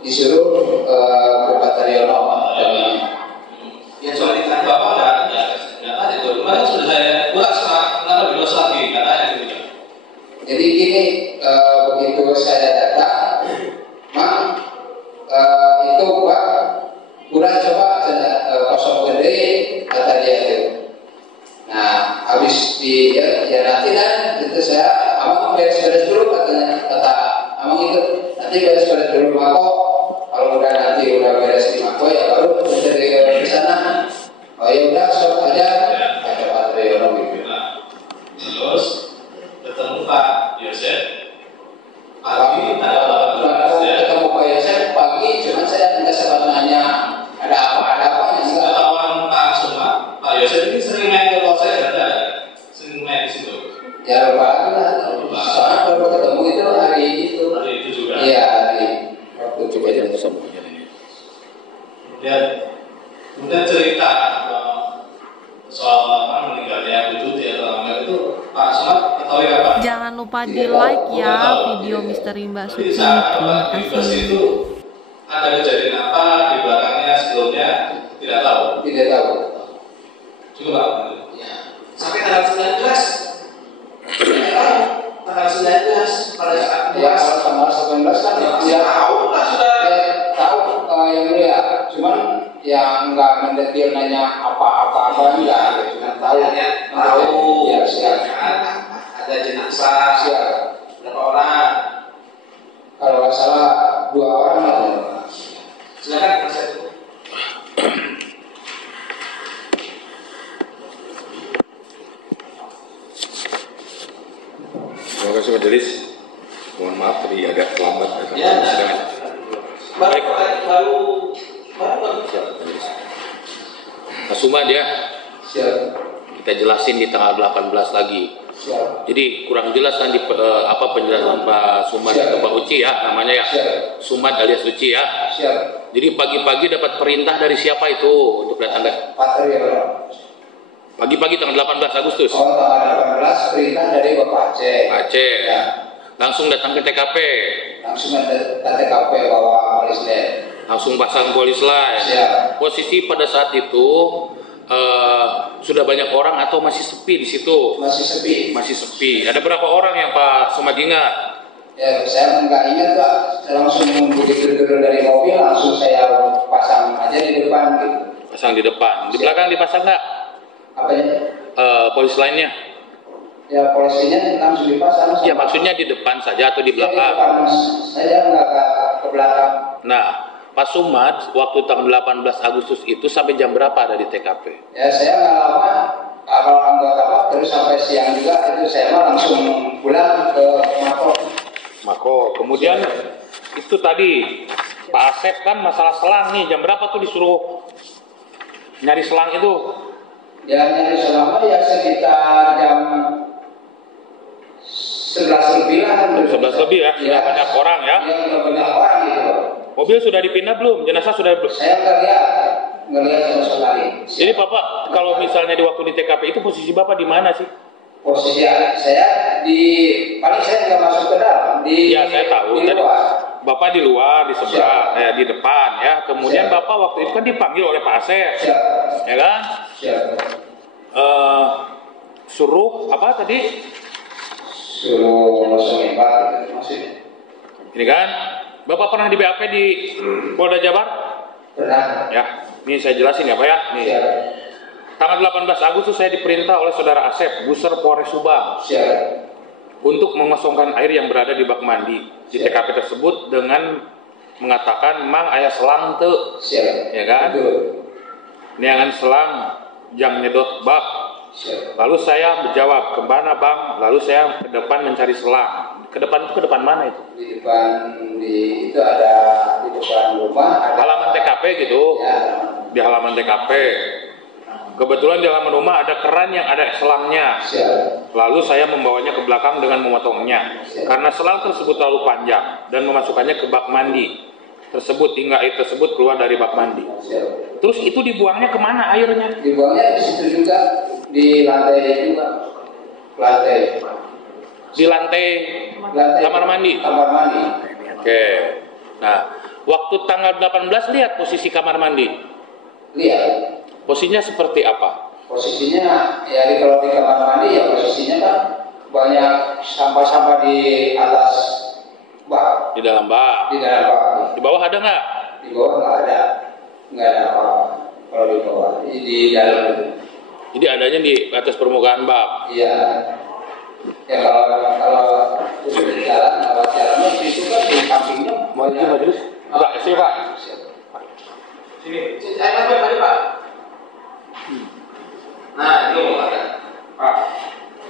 disuruh ke Pak Taryono. Ya soal ditanya Bapak nggak tanya itu. Kemarin sudah saya pulang kenapa diurus lagi katanya gitu. Jadi gini, begitu saya datang, itu Pak, udah coba kosong gede kata dia itu. Nah, habis ya nanti dan itu saya, abang beres-beres dulu kata abang itu, nanti beres-beres dulu mako. Kalau udah nanti udah beres di mako ya baru kita ke sana. Oh ya udah sok aja, kata Pak Taryono gitu. Terus ketemu Pak Yosef pagi tanggal 18 ya. Ketemu Pak Yosef pagi, cuman saya nggak sempat nanya ada apa enggak. Ketahuan Pak Suma, Pak Yosef ini sering main ke polsek ada, sering main di situ. Ya lupa lagi lah. Soalnya baru ketemu itu hari itu. Hari itu juga. Iya hari waktu coba jalan bersama. Kemudian cerita soal meninggalnya Bu Tuti atau Amel itu Pak Suma ketahui apa? Jangan lupa di like ya video misteri Mbak Suci. Terima kasih. Ada kejadian apa di belakangnya sebelumnya tidak tahu. Tidak tahu. Coba. Ya. Sampai tanggal 19. Tidak tahu. Tanggal 19 pada saat Ya kalau tanggal 19 kan ya tahu lah sudah. Tahu yang mulia. Cuman yang nggak mendetail nanya apa enggak, cuma tahu ya siap. Ada jenazah Siap. berapa orang? Kalau nggak salah 2 orang lah. Silakan Mas Edo. Terima kasih majelis. Mohon maaf tadi agak terlambat. Ya. Baik. Baru. Mas Sumad ya, Siap. kita jelasin di tanggal 18 lagi. Siap. Jadi kurang jelas kan di penjelasan Pak Sumad atau Pak Uci ya namanya ya. Siap. Sumad alias Uci ya. Siap. Jadi pagi-pagi dapat perintah dari siapa itu untuk datang ke Patri ya Pak. pagi-pagi tanggal 18 Agustus. Oh tanggal 18 perintah dari Bapak Aceh. Aceh. Ya. Langsung datang ke TKP. Langsung ke TKP bawa polis lain. Langsung pasang polis lain. Siap. Posisi pada saat itu sudah banyak orang atau masih sepi di situ? Masih sepi. Masih sepi. Ada berapa orang yang Pak Sumad ingat? Ya saya nggak ingat Pak. Saya langsung begitu turun dari mobil langsung saya pasang aja di depan gitu. Pasang di depan. Di belakang dipasang nggak? Apanya? Polis lainnya? Ya polisinya langsung dipasang. Ya maksudnya di depan saja atau di Ya, di belakang? depan, Mas. Saya nggak ke belakang. Nah, Pak Sumad waktu tanggal 18 Agustus itu sampai jam berapa ada di TKP? Ya saya nggak lama. Kalau nggak apa terus sampai siang juga itu saya mah langsung pulang ke Mako. Mako. Kemudian itu tadi Pak Asep kan masalah selang nih. Jam berapa tuh disuruh nyari selang itu? Ya nyari selama ya sekitar jam 11 lebih lah. 11 lebih ya? Sudah banyak orang ya? Ya udah banyak orang gitu. Mobil sudah dipindah belum? Jenazah sudah belum? Saya nggak lihat sama sekali. Jadi Bapak kalau misalnya di waktu di TKP itu posisi Bapak di mana sih? Posisi saya di paling saya nggak masuk ke dalam di. Ya saya tahu. Di Tadi luar. Bapak di luar, di seberang, Siap. di depan ya. Kemudian Siap. Bapak waktu itu kan dipanggil oleh Pak Asep, Siap. ya kan? Siap. Suruh apa tadi? Suruh langsung empat maksudnya. Ini kan? Bapak pernah di BAP di Polda Jabar? Pernah. Ya, ini saya jelasin ya Pak ya. Nih. Siap. Tanggal 18 Agustus saya diperintah oleh Saudara Asep, Buser Polres Subang, Siap. untuk mengosongkan air yang berada di bak mandi di TKP tersebut dengan mengatakan mang ayah selang tuh, Siap. ya kan? Betul. Niangan selang jam nyedot bak. Siap. Lalu saya menjawab, kemana bang? Lalu saya ke depan mencari selang. Ke depan itu ke depan mana itu? Di depan itu ada di depan rumah ada Halaman TKP gitu. ya. Di halaman TKP. Kebetulan di halaman rumah ada keran yang ada selangnya. Siap. Lalu saya membawanya ke belakang dengan memotongnya. Karena selang tersebut terlalu panjang dan memasukkannya ke bak mandi tersebut hingga air tersebut keluar dari bak mandi. Siap. Terus itu dibuangnya kemana airnya? Dibuangnya di situ juga di lantai juga. Lantai. Di lantai kamar mandi. Kamar mandi. Oke. Nah, waktu tanggal 18 lihat posisi kamar mandi. Lihat. Posisinya seperti apa? Posisinya ya kalau di kamar mandi ya posisinya kan banyak sampah-sampah di atas bak. Di dalam bak. Di dalam bak. Di bawah ada nggak? Di bawah nggak ada apa-apa. Kalau di bawah di dalam itu. Jadi adanya di atas permukaan bak. Iya. Ya kalau itu di jalan, kalau jalan itu kan di sampingnya. Mau itu majelis? Pak, sini Pak. Sini. Saya tadi Pak. Nah, itu ada. Pak,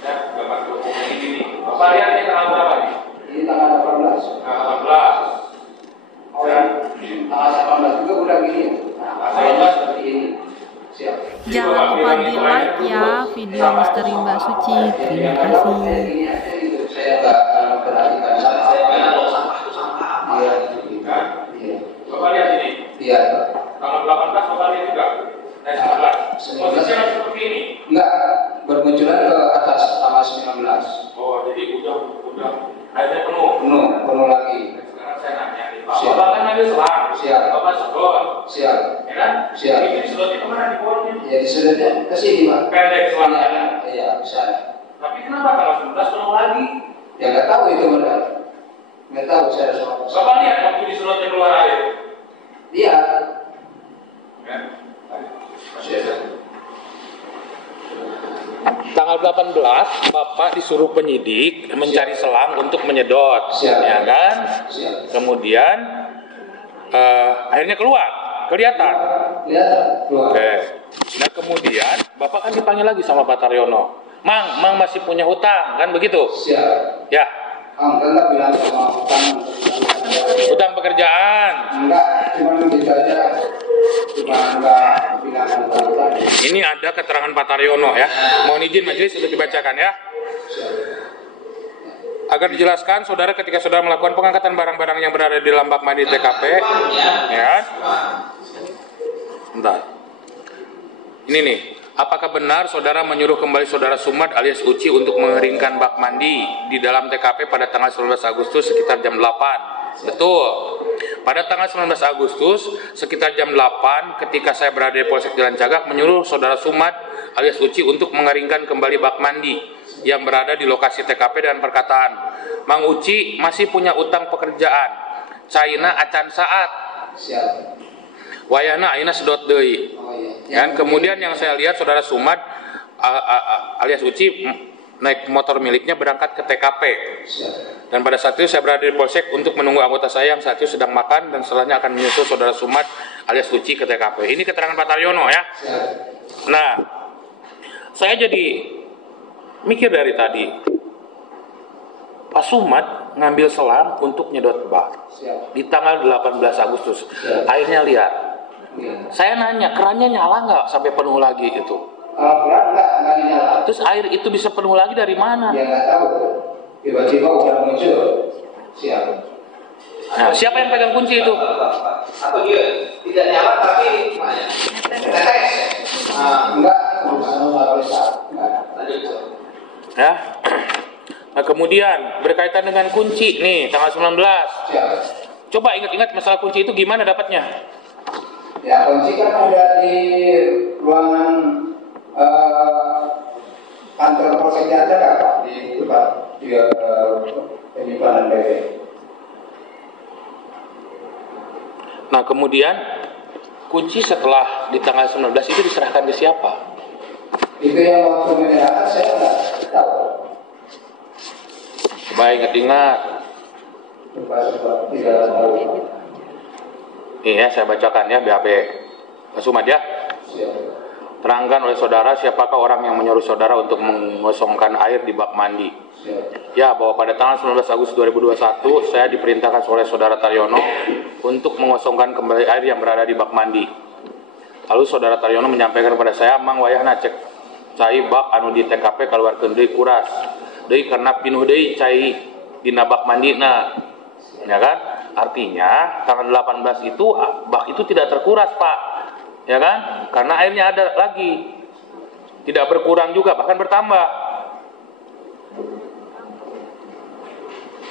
ya, Bapak dokumen ini. Bapak lihat ini tanggal berapa nih? Ini tanggal 18. Tanggal 18. Oh ya, tanggal 18 juga udah gini. Nah, 18 seperti ini. Siap. Jangan lupa di like ya video misteri Mbak Suci. Terima kasih. tahu itu mereka. Nggak tahu saya soal. Bapak lihat waktu disedot keluar air. Dia. Ya. Masih ada. Tanggal 18 Bapak disuruh penyidik mencari selang untuk menyedot, Siap. ya kan? Siap. Kemudian akhirnya kelihatan. Keluar. Oke. Nah kemudian Bapak kan dipanggil lagi sama Pak Taryono. Mang masih punya hutang, kan begitu? Siap. Ya, Kan tak bilang sama hutang pekerjaan. enggak, cuma gitu aja. Cuma enggak bilang apa. Ini ada keterangan Pak Taryono ya. Mohon izin majelis untuk dibacakan ya. Agar dijelaskan, saudara ketika saudara melakukan pengangkatan barang-barang yang berada di dalam bak mandi TKP, ya. Bentar. Ini nih. Apakah benar saudara menyuruh kembali saudara Sumad alias Uci untuk mengeringkan bak mandi di dalam TKP pada tanggal 19 Agustus sekitar jam 8? Betul. Pada tanggal 19 Agustus sekitar jam 8 ketika saya berada di Polsek Jalan Cagak menyuruh saudara Sumad alias Uci untuk mengeringkan kembali bak mandi yang berada di lokasi TKP dengan perkataan, Mang Uci masih punya utang pekerjaan. Caina acan saat. Siap. Wayana aina sedot deui. Oh iya. Dan kemudian yang saya lihat saudara Sumad alias Uci naik motor miliknya berangkat ke TKP. Siap. Dan pada saat itu saya berada di Polsek untuk menunggu anggota saya yang saat itu sedang makan dan setelahnya akan menyusul saudara Sumad alias Uci ke TKP. Ini keterangan Pak Taryono ya. Siap. Nah, saya jadi mikir dari tadi. Pak Sumad ngambil selang untuk nyedot bak Siap. di tanggal 18 Agustus. Siap. Airnya liar. Iya. Saya nanya, kerannya nyala nggak sampai penuh lagi itu? Pelan enggak nyala. Terus air itu bisa penuh lagi dari mana? Ya nggak tahu. Tiba-tiba udah muncul. Siap. Nah, siapa yang pegang kunci itu? Atau dia tidak nyala tapi tetes. Enggak, enggak bisa. Enggak. Lanjut. Ya. Nah, kemudian berkaitan dengan kunci nih, tanggal 19. Siap. Coba ingat-ingat masalah kunci itu gimana dapatnya? Ya, kunci kan ada di ruangan kantor Polsek Jakarta, Pak, di tempat penyimpanan BB. Nah, kemudian kunci setelah di tanggal 19 itu diserahkan ke siapa? Itu yang waktu menyerahkan saya nggak tahu. Coba ingat-ingat. Tidak tahu. Nih ya, saya bacakan ya BAP Pak Sumad ya. Siap. Terangkan oleh saudara siapakah orang yang menyuruh saudara untuk mengosongkan air di bak mandi. Siap. Ya, bahwa pada tanggal 19 Agustus 2021 saya diperintahkan oleh saudara Taryono untuk mengosongkan kembali air yang berada di bak mandi. Lalu saudara Taryono menyampaikan kepada saya, Mang wayahna cek cai bak anu di TKP kaluarkeun deui kuras. Deui karena pinuh deui cai dina bak mandina. Ya kan? Artinya tanggal 18 itu bak itu tidak terkuras, Pak. Ya kan? Karena airnya ada lagi. Tidak berkurang juga, bahkan bertambah.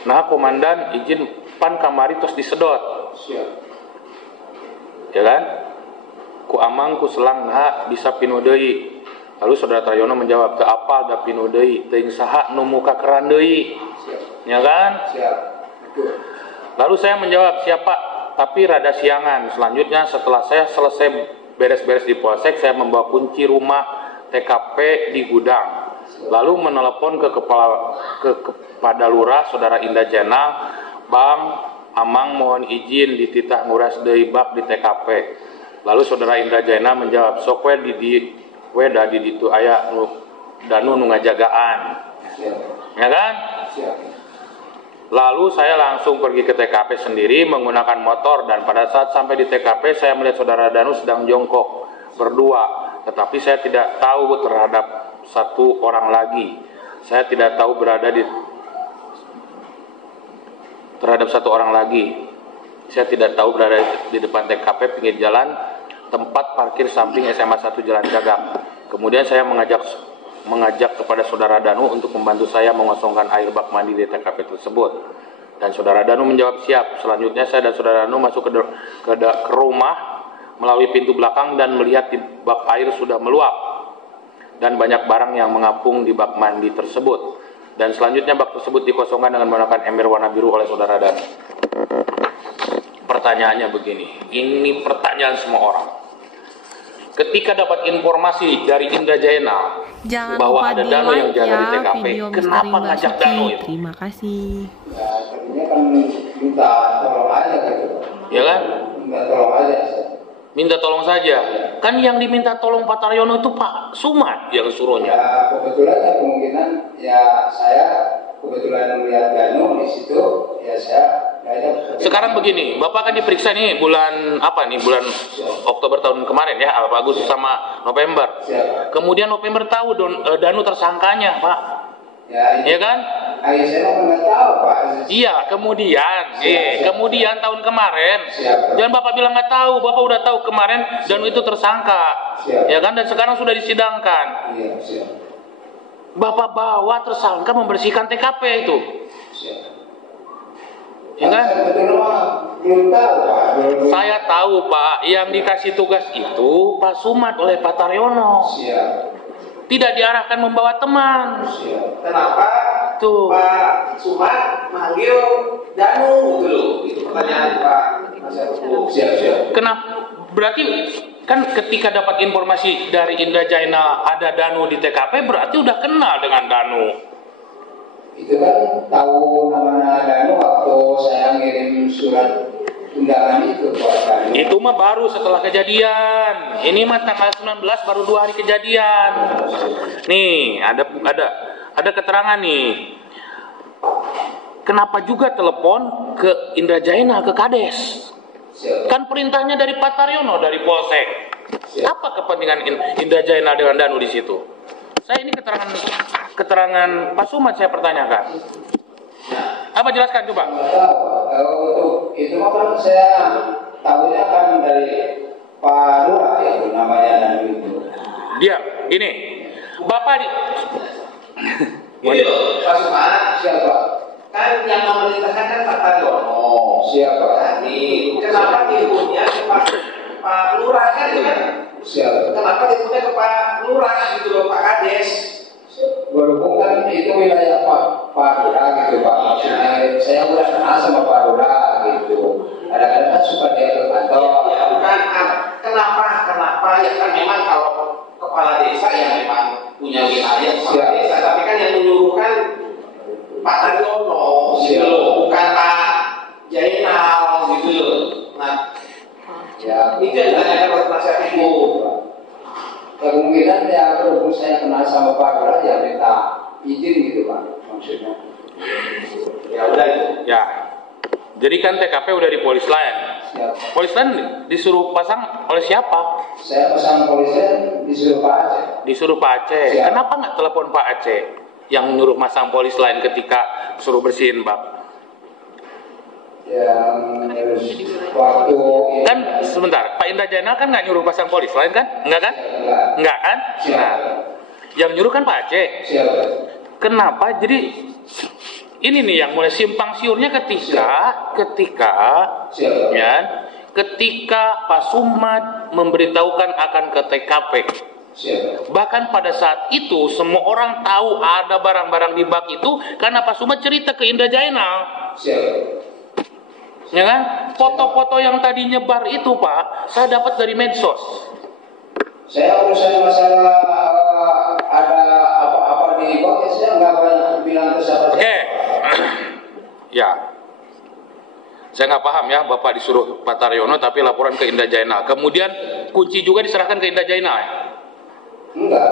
Nah, komandan izin pan kamari tos disedot. Siap. Ya kan? Ku amang ku selang nah bisa pinuh deui. Lalu saudara Taryono menjawab, "Teu apal da pinuh deui, teuing saha nu muka keran deui." Ya kan? Siap. Lalu saya menjawab, "Siapa?" Tapi rada siangan. Selanjutnya setelah saya selesai beres-beres di Polsek, saya membawa kunci rumah TKP di gudang. Lalu menelepon kepada lurah saudara Indah Jenal, "Bang, amang mohon izin dititah nguras deui bak di TKP." Lalu saudara Indah Jenal menjawab, "Sok we da di ditu aya nu danu nu ngajagaan." Siap. Ya kan? Siap. Lalu saya langsung pergi ke TKP sendiri menggunakan motor, dan pada saat sampai di TKP saya melihat saudara Danu sedang jongkok berdua, tetapi saya tidak tahu terhadap satu orang lagi. Saya tidak tahu terhadap satu orang lagi. Saya tidak tahu berada di depan TKP pinggir jalan tempat parkir samping SMA 1 Jalan Cagak. Kemudian saya mengajak kepada saudara Danu untuk membantu saya mengosongkan air bak mandi di TKP tersebut. Dan saudara Danu menjawab siap. Selanjutnya saya dan saudara Danu masuk ke rumah melalui pintu belakang dan melihat di bak air sudah meluap dan banyak barang yang mengapung di bak mandi tersebut. Dan selanjutnya bak tersebut dikosongkan dengan menggunakan ember warna biru oleh saudara Danu. Pertanyaannya begini, ini pertanyaan semua orang. Ketika dapat informasi dari Indra Jainal Jangan bahwa lupa ada di Danu yang like jaga di ya TKP, video Misteri kenapa Mbak ngajak Suci. Danu itu? Terima kasih. Ya, tadinya kan minta tolong aja gitu. Ya kan? Minta tolong aja. Minta tolong saja. Kan yang diminta tolong Pak Taryono itu Pak Sumad yang suruhnya. Ya kebetulan ya kemungkinan ya saya kebetulan melihat Danu di situ ya saya. Sekarang begini, Bapak akan diperiksa nih bulan apa nih? Bulan Oktober tahun kemarin ya, Agustus sama November. Siapa? Kemudian November tahu Danu tersangkanya, Pak. Ya kan? Saya nggak tahu Pak. Iya, kemudian tahun kemarin. Siapa? Jangan Bapak bilang nggak tahu, Bapak udah tahu kemarin Danu itu tersangka. Siapa? Ya kan? Dan sekarang sudah disidangkan. Iya, siapa? Bapak bawa tersangka membersihkan TKP itu. Siapa? Ya kan? Saya betul belum tahu Pak. Saya tahu Pak, yang dikasih tugas itu Pak Sumad oleh Pak Taryono. Siap. Tidak diarahkan membawa teman. Siap. Kenapa Tuh. Pak Sumad manggil Danu gitu loh? Itu pertanyaan Pak Nasir. Siap. Kenapa? Berarti kan ketika dapat informasi dari Indra Jainal ada Danu di TKP, berarti udah kenal dengan Danu. Itu kan tahu nama Danu waktu saya ngirim surat undangan itu buat Danu. Itu mah baru setelah kejadian. Ini mah tanggal 19 baru 2 hari kejadian. Nih, ada keterangan nih. Kenapa juga telepon ke Indra Jainal, ke Kades? Siap. Kan perintahnya dari Pak Taryono, dari Polsek. Apa kepentingan Indra Jainal dengan Danu di situ? Saya ini keterangan Pak Sumad saya pertanyakan. Apa jelaskan coba? Nggak tahu. Kalau untuk itu mah kan saya tahunya kan dari Pak Lurah itu namanya Danu itu. Dia gini, Bapak Ini loh, Pak Sumad, Siapa? kan yang memerintahkan kan Pak Taryono. Siapa? Tadi, kenapa teleponnya ke Pak Lurah kan itu kan? Siapa? Kenapa teleponnya ke Pak Lurah gitu loh, Pak Kades? Berhubung kan itu wilayah Pak Lurah gitu Pak. Maksudnya saya udah kenal sama Pak Lurah gitu. Kadang-kadang kan suka dia ke kantor. Ya bukan, kenapa ya kan memang kalau kepala desa yang memang punya wilayah kepala desa, tapi kan yang menyuruhkan Pak Taryono gitu loh, bukan Pak Jainal gitu loh. Nah, Ya, itu yang ditanyakan oleh penasihat itu. ya kemungkinan ya berhubung saya kenal sama Pak Lurah ya minta izin gitu Pak maksudnya. Ya udah itu. ya. Jadi kan TKP udah di Polis Lain. Siap. Polis Lain disuruh pasang oleh siapa? Saya pesan polisi disuruh Pak Aceh. Disuruh Pak Aceh. Siap. Kenapa nggak telepon Pak Aceh yang nyuruh masang Polis Lain ketika suruh bersihin bak? Yang waktu Kan sebentar, Pak Indra Jainal kan nggak nyuruh pasang Polis Lain kan? Enggak kan? Enggak kan? Nah, yang nyuruh kan Pak Aceh. Siapa? Kenapa? Jadi ini nih yang mulai simpang siurnya ketika Siapa? ya, ketika Pak Sumad memberitahukan akan ke TKP. Siapa? Bahkan pada saat itu semua orang tahu ada barang-barang di bak itu karena Pak Sumad cerita ke Indra Jainal. Siapa? Ya kan? Foto-foto yang tadi nyebar itu Pak, saya dapat dari medsos. Saya urusan masalah ada apa-apa di bawah saya nggak banyak bilang ke siapa. Oke. Ya. Saya nggak paham ya, Bapak disuruh Pak Taryono tapi laporan ke Indra Jainal. Kemudian kunci juga diserahkan ke Indra Jainal ya? Enggak.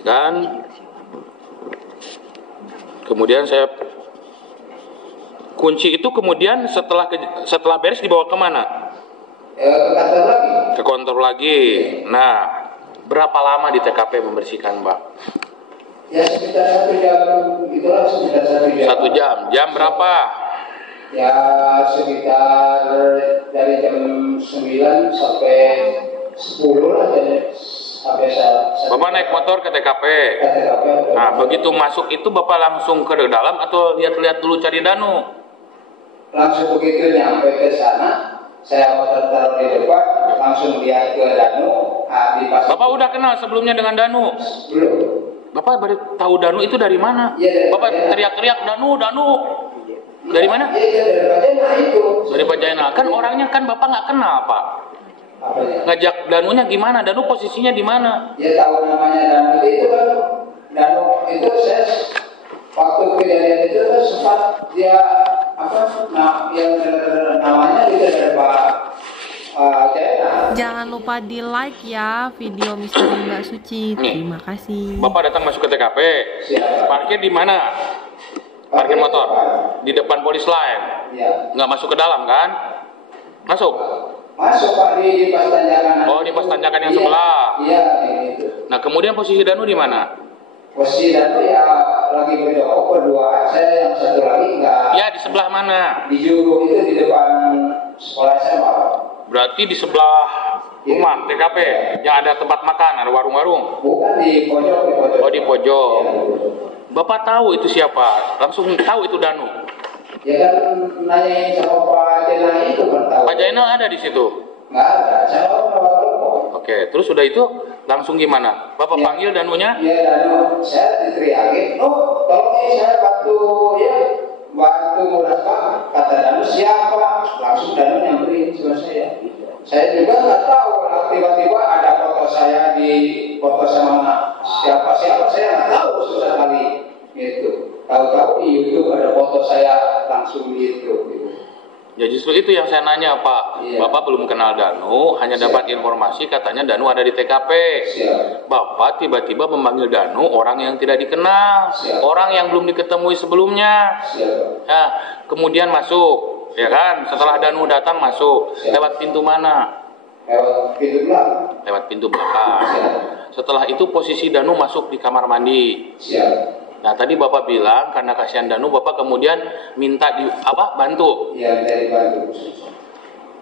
Dan kemudian saya kunci itu kemudian setelah beres dibawa kemana? Ke kantor lagi. Ke kantor lagi. Nah, berapa lama di TKP membersihkan, Mbak? Ya sekitar 1 jam, itulah sekitar 1 jam. 1 jam. Jam berapa? Ya sekitar dari jam 9 sampai 10 lah jadi sampai saat. Bapak naik motor ke TKP. Nah, begitu masuk itu Bapak langsung ke dalam atau lihat-lihat dulu cari Danu? Langsung begitu nyampe ke sana, saya motor taruh di depan, langsung lihat ke Danu di pasar. Bapak udah kenal sebelumnya dengan Danu? Belum. Bapak baru tahu Danu itu dari mana? Iya, Bapak teriak-teriak Danu. Dari mana? Iya, dari Pak Jainal itu. Dari Pak Jainal. Kan orangnya kan Bapak nggak kenal, Pak. Apanya? Ngajak Danunya gimana? Danu posisinya di mana? Ya tahu namanya Danu itu kan. Danu itu saya waktu kejadian itu kan sempat dia yang namanya itu dari Pak Jainal. Jangan lupa di like ya video Misteri Mbak Suci. Terima kasih. Bapak datang masuk ke TKP. Siapa? Parkir di mana? Parkir motor di depan polis lain. Ya. Nggak masuk ke dalam kan? Masuk. Masuk Pak di pas tanjakan. Oh, di pas tanjakan yang sebelah. Iya, itu. Nah, kemudian posisi Danu di mana? Posisi Danu ya lagi berjongkok berdua. Saya yang satu lagi enggak. Ya, di sebelah mana? Di juru itu di depan sekolah SMA. Berarti di sebelah rumah TKP yang ada tempat makan, ada warung-warung. Bukan di pojok, di pojok. Oh, di pojok. Ya. Bapak tahu itu siapa? Langsung tahu itu Danu. Ya kan nanyain sama Pak Jainal itu kan tahu. Pak Jainal ada di situ. Nggak ada, saya lewat telepon. Oke, terus sudah itu langsung gimana? Bapak panggil Danunya? Iya, Danu, saya diteriakin. Oh, tolong saya bantu nguras Pak. Kata Danu siapa? Langsung Danu nyamperin sama saya. Saya juga nggak tahu. Tiba-tiba ada foto saya di foto sama siapa saya nggak tahu susah kali itu. Tahu-tahu di YouTube ada foto saya langsung di YouTube. Gitu. Ya justru itu yang saya nanya Pak. Iya. Bapak belum kenal Danu, hanya dapat informasi katanya Danu ada di TKP. Siap. Bapak tiba-tiba memanggil Danu orang yang tidak dikenal, Siap. orang yang belum diketemui sebelumnya. Siap. Nah, kemudian masuk, ya kan? Setelah Danu datang masuk, Siap. lewat pintu mana? Lewat pintu belakang. Lewat pintu belakang. Siap. Setelah itu posisi Danu masuk di kamar mandi. Siap. Nah, tadi Bapak bilang karena kasihan Danu, Bapak kemudian minta bantu. Iya, dari bantu.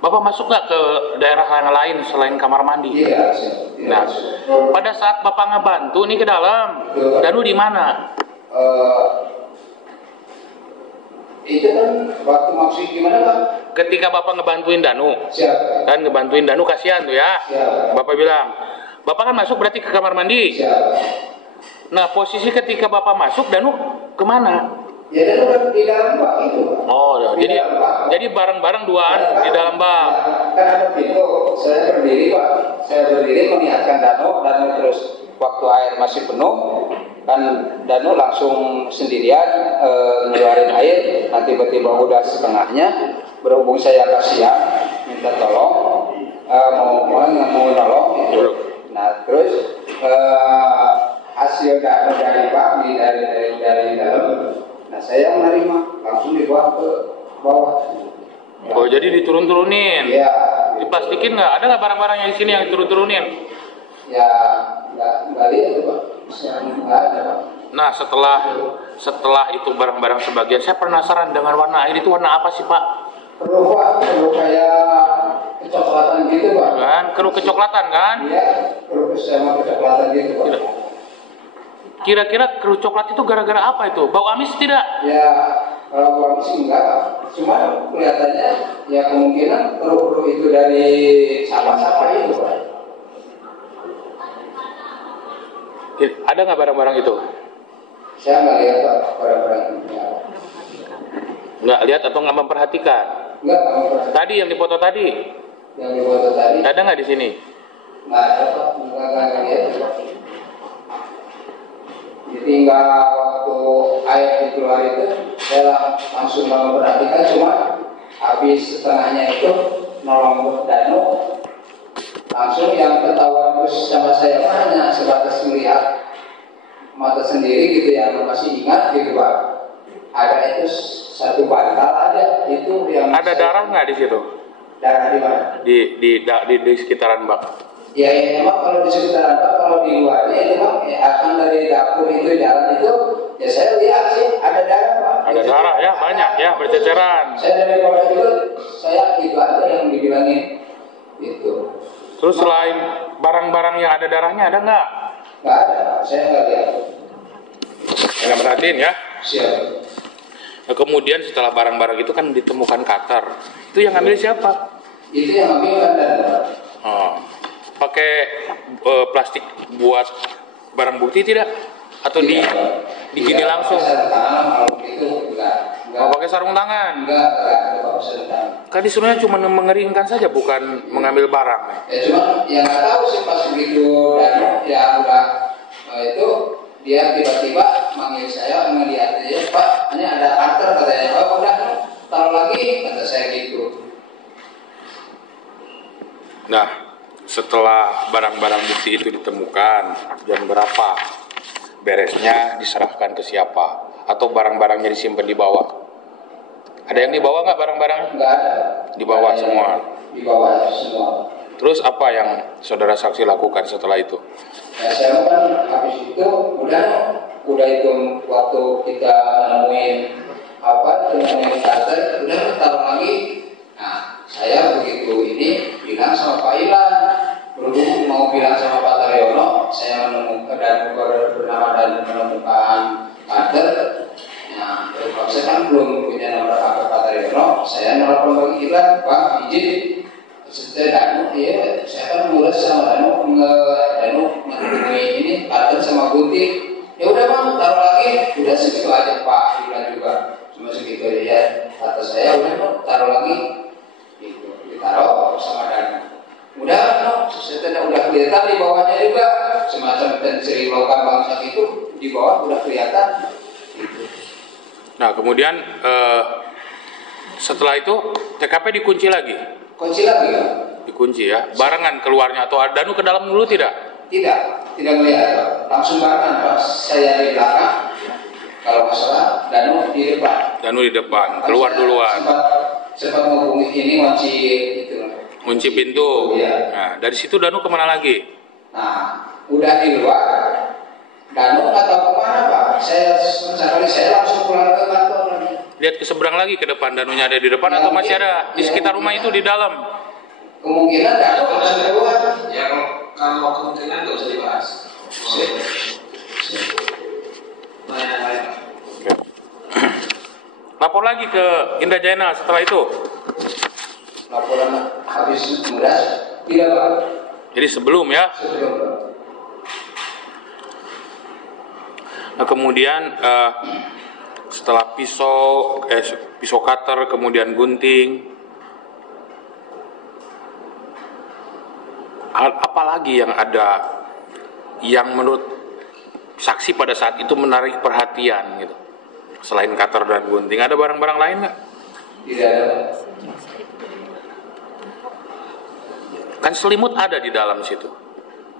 Bapak masuk nggak ke daerah yang lain selain kamar mandi? Iya, siap. Iya, Nah, siap. pada saat Bapak ngebantu nih ke dalam, Danu di mana? Itu kan waktu maksud gimana Pak? Ketika Bapak ngebantuin Danu, Siap. kan ngebantuin Danu kasihan tuh ya. Siap. Bapak bilang, Bapak kan masuk berarti ke kamar mandi. Siap. Nah, posisi ketika Bapak masuk, Danu kemana? Ya Danu kan di dalam bak itu Pak. Oh, ya. Di dalam bak. jadi bareng-bareng duaan di dalam bak. Kan ada pintu, saya berdiri Pak. Saya berdiri mengingatkan Danu terus waktu air masih penuh, kan Danu langsung sendirian ngeluarin air. Nanti tiba-tiba udah setengahnya, berhubung saya kasihan, minta tolong, mau nolong gitu. Nah terus hasil Danu dari bak dari dalam, nah saya menerima langsung dibawa ke bawah. Oh, jadi diturun-turunin. Ya. Diplastikin nggak? Ada nggak barang-barang yang di sini yang diturun-turunin? Ya nggak lihat Pak. Nggak ada Pak. Nah, setelah itu barang-barang sebagian, saya penasaran dengan warna air itu warna apa sih Pak? Perlu Pak, perlu kayak kecoklatan gitu Pak. Kan, keruh kecoklatan kan? Iya, perlu sama kecoklatan gitu Pak. Kira-kira keruh coklat itu gara-gara apa itu? Bau amis tidak? Ya kalau bau sih enggak, cuma kelihatannya ya kemungkinan keruh itu dari sampah-sampah itu Pak. Ada nggak barang-barang itu? Saya nggak lihat Pak barang-barang itu. Nggak lihat atau nggak memperhatikan? Enggak, Pak. Tadi yang dipoto tadi, Yang difoto tadi ada nggak di sini? nggak ada Pak, nggak lihat Pak. Jadi nggak waktu air dikeluar itu saya langsung memperhatikan, cuma habis setengahnya itu nolong Danu, langsung yang ketahuan terus sama saya hanya sebatas melihat mata sendiri gitu yang masih ingat gitu Pak. Ada itu satu bantal ada itu yang Ada darah nggak di situ? Darah di mana? Di sekitaran bak. Ya memang kalau di sekitar Pak, kalau di luarnya itu Pak, akan dari dapur itu jalan itu, ya saya lihat sih ada darah Pak. Ada darah ya, banyak ya, berceceran. Saya dari Polres itu, saya itu aja yang dibilangin itu. Terus selain barang-barang yang ada darahnya ada nggak? Nggak ada Pak, saya nggak lihat. Nggak perhatiin ya. Siap. Nah, kemudian setelah barang-barang itu kan ditemukan cutter. Itu yang ngambil siapa? Itu yang ambil kan dan Pak. Oh. Pakai plastik buat barang bukti tidak? Atau digini langsung? Sarung tangan kalau begitu enggak. Mau pakai sarung tangan? Enggak pakai sarung tangan. Kan disuruhnya cuma mengeringkan saja, bukan mengambil barang. Ya cuma yang nggak tahu sih pas begitu dan ya udah itu dia tiba-tiba manggil saya ngeliat aja, Pak, ini ada karter katanya. Oh udah taruh lagi kata saya gitu. Nah, setelah barang-barang bukti itu ditemukan, jam berapa beresnya diserahkan ke siapa? Atau barang-barangnya disimpan di bawah? Ada yang dibawa nggak barang-barangnya? Nggak ada. Di bawah semua. Di bawah semua. Terus apa yang saudara saksi lakukan setelah itu? Ya saya kan habis itu udah itu waktu kita nemuin karter, udah taruh lagi. Nah, saya begitu ini bilang sama Pak Ilan, berhubung mau bilang sama Pak Taryono, saya menemukan dan bernama dan menemukan karter. Nah, saya kan belum punya nomor HP Pak Taryono, saya nelfon Pak Ilan, Pak izin. Setelah Danu, ya saya kan ngurus sama Danu ngetemuin ini karter sama gunting. Ya udah bang, taruh lagi, udah segitu aja Pak Ilan juga, cuma segitu aja ya. Kata saya udah bang, taruh lagi. Ditaruh sama Danu. Udah, setelah udah kelihatan di bawahnya juga semacam penseri logam bangsa itu di bawah udah kelihatan. Nah, kemudian setelah itu TKP dikunci lagi. Kunci lagi ya? Dikunci ya. Barengan keluarnya atau Danu ke dalam dulu tidak? Tidak melihat Pak. Langsung barengan Pak. Saya di belakang. Kalau nggak salah, Danu di depan. Danu di depan, keluar duluan. Sempat menghubungi ini kunci itu. Kunci pintu. Iya. Nah, dari situ Danu kemana lagi? Nah, udah di luar. Danu nggak tahu kemana Pak. Saya langsung pulang ke kantor lagi. Lihat ke seberang lagi, ke depan. Danunya ada di depan atau masih ada di sekitar rumah itu di dalam? Kemungkinan Danu langsung keluar. Ya kalau kemungkinan nggak usah dibahas. Lapor lagi ke Indrajaya setelah itu. Laporan habis mudas tidak Pak. Jadi sebelum ya. Sebelum Pak. Nah, kemudian setelah pisau cutter, kemudian gunting, apa lagi yang ada yang menurut saksi pada saat itu menarik perhatian gitu? Selain cutter dan gunting, ada barang-barang lain nggak? Tidak ada. Kan selimut ada di dalam situ.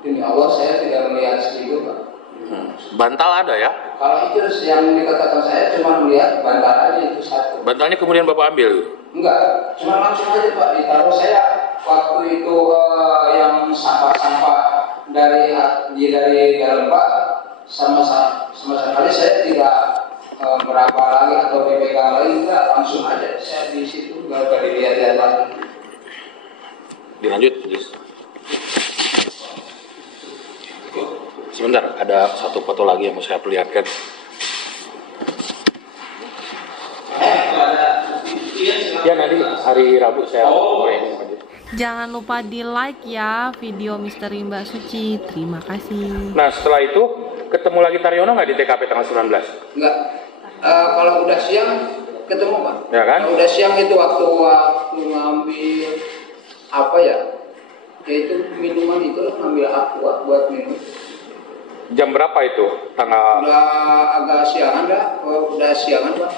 Demi Allah saya tidak melihat segitu Pak. Bantal ada ya? Kalau itu yang dikatakan saya cuma melihat bantal aja itu satu. Bantalnya kemudian Bapak ambil? Enggak, cuma langsung aja Pak ditaruh. Saya waktu itu yang sampah-sampah dari dalam Pak sama sekali saya tidak berapa lagi atau dipegang lagi, enggak, langsung aja saya di situ nggak dilihat-lihat lagi. Dilanjut, please. Sebentar, ada satu foto lagi yang mau saya perlihatkan. Ya nanti hari Rabu saya Jangan lupa di like ya video Misteri Mbak Suci. Terima kasih. Nah setelah itu ketemu lagi Taryono nggak di TKP tanggal 19? Enggak. Kalau udah siang ketemu Pak. Ya kan? Kalau udah siang itu waktu ngambil apa ya? Yaitu minuman itu ngambil aqua buat minum. Jam berapa itu? Tanggal? Udah agak siangan dah. Udah siangan Pak.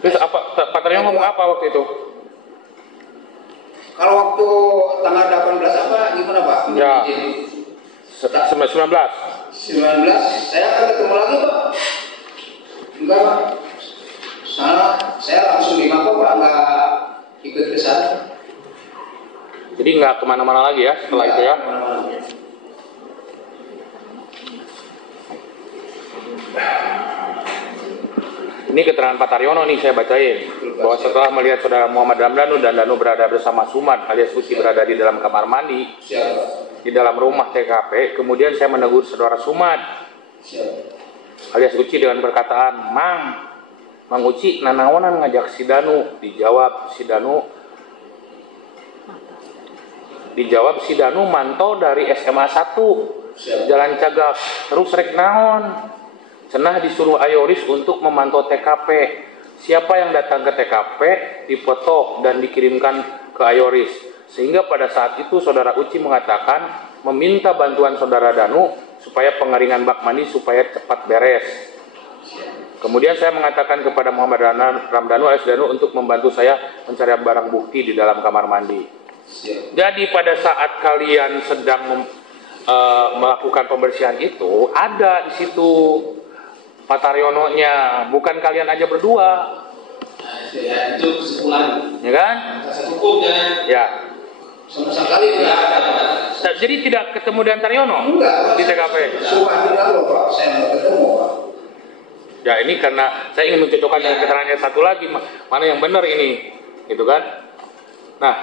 Terus apa? Pak Taryono ngomong apa waktu itu? Kalau waktu tanggal 18 apa gimana Pak? Ya. 19. 19 saya akan ketemu lagi Pak. Enggak Pak. Saya langsung di Mako Pak, enggak ikut ke sana. Jadi nggak kemana-mana lagi ya setelah itu ya? Ini keterangan Pak Taryono nih saya bacain, bahwa setelah melihat saudara Muhammad Ramdhanu dan Danu berada bersama Sumad alias Uci berada di dalam kamar mandi di dalam rumah TKP, kemudian saya menegur saudara Sumad alias Uci dengan perkataan, Mang Uci nanaonan ngajak si Danu. Dijawab si Danu mantau dari SMA 1 Jalan Cagak. Terus rek naon? Cenah disuruh Ayoris untuk memantau TKP. Siapa yang datang ke TKP dipoto dan dikirimkan ke Ayoris. Sehingga pada saat itu saudara Uci mengatakan meminta bantuan saudara Danu supaya pengeringan bak mandi supaya cepat beres. Kemudian saya mengatakan kepada Muhammad Ramdhanu alias Danu untuk membantu saya mencari barang bukti di dalam kamar mandi. Jadi pada saat kalian sedang melakukan pembersihan itu, ada di situ Pak Taryono-nya, bukan kalian aja berdua. Ya, itu kesimpulan. Ya kan? Cukup jangan. Ya. Sama sekali tidak ada. Jadi tidak ketemu dengan Taryono di TKP. Sumpah tidak loh Pak, saya nggak ketemu Pak. Ya ini karena saya ingin mencocokkan dengan keterangan satu lagi, mana yang benar ini, gitu kan? Nah,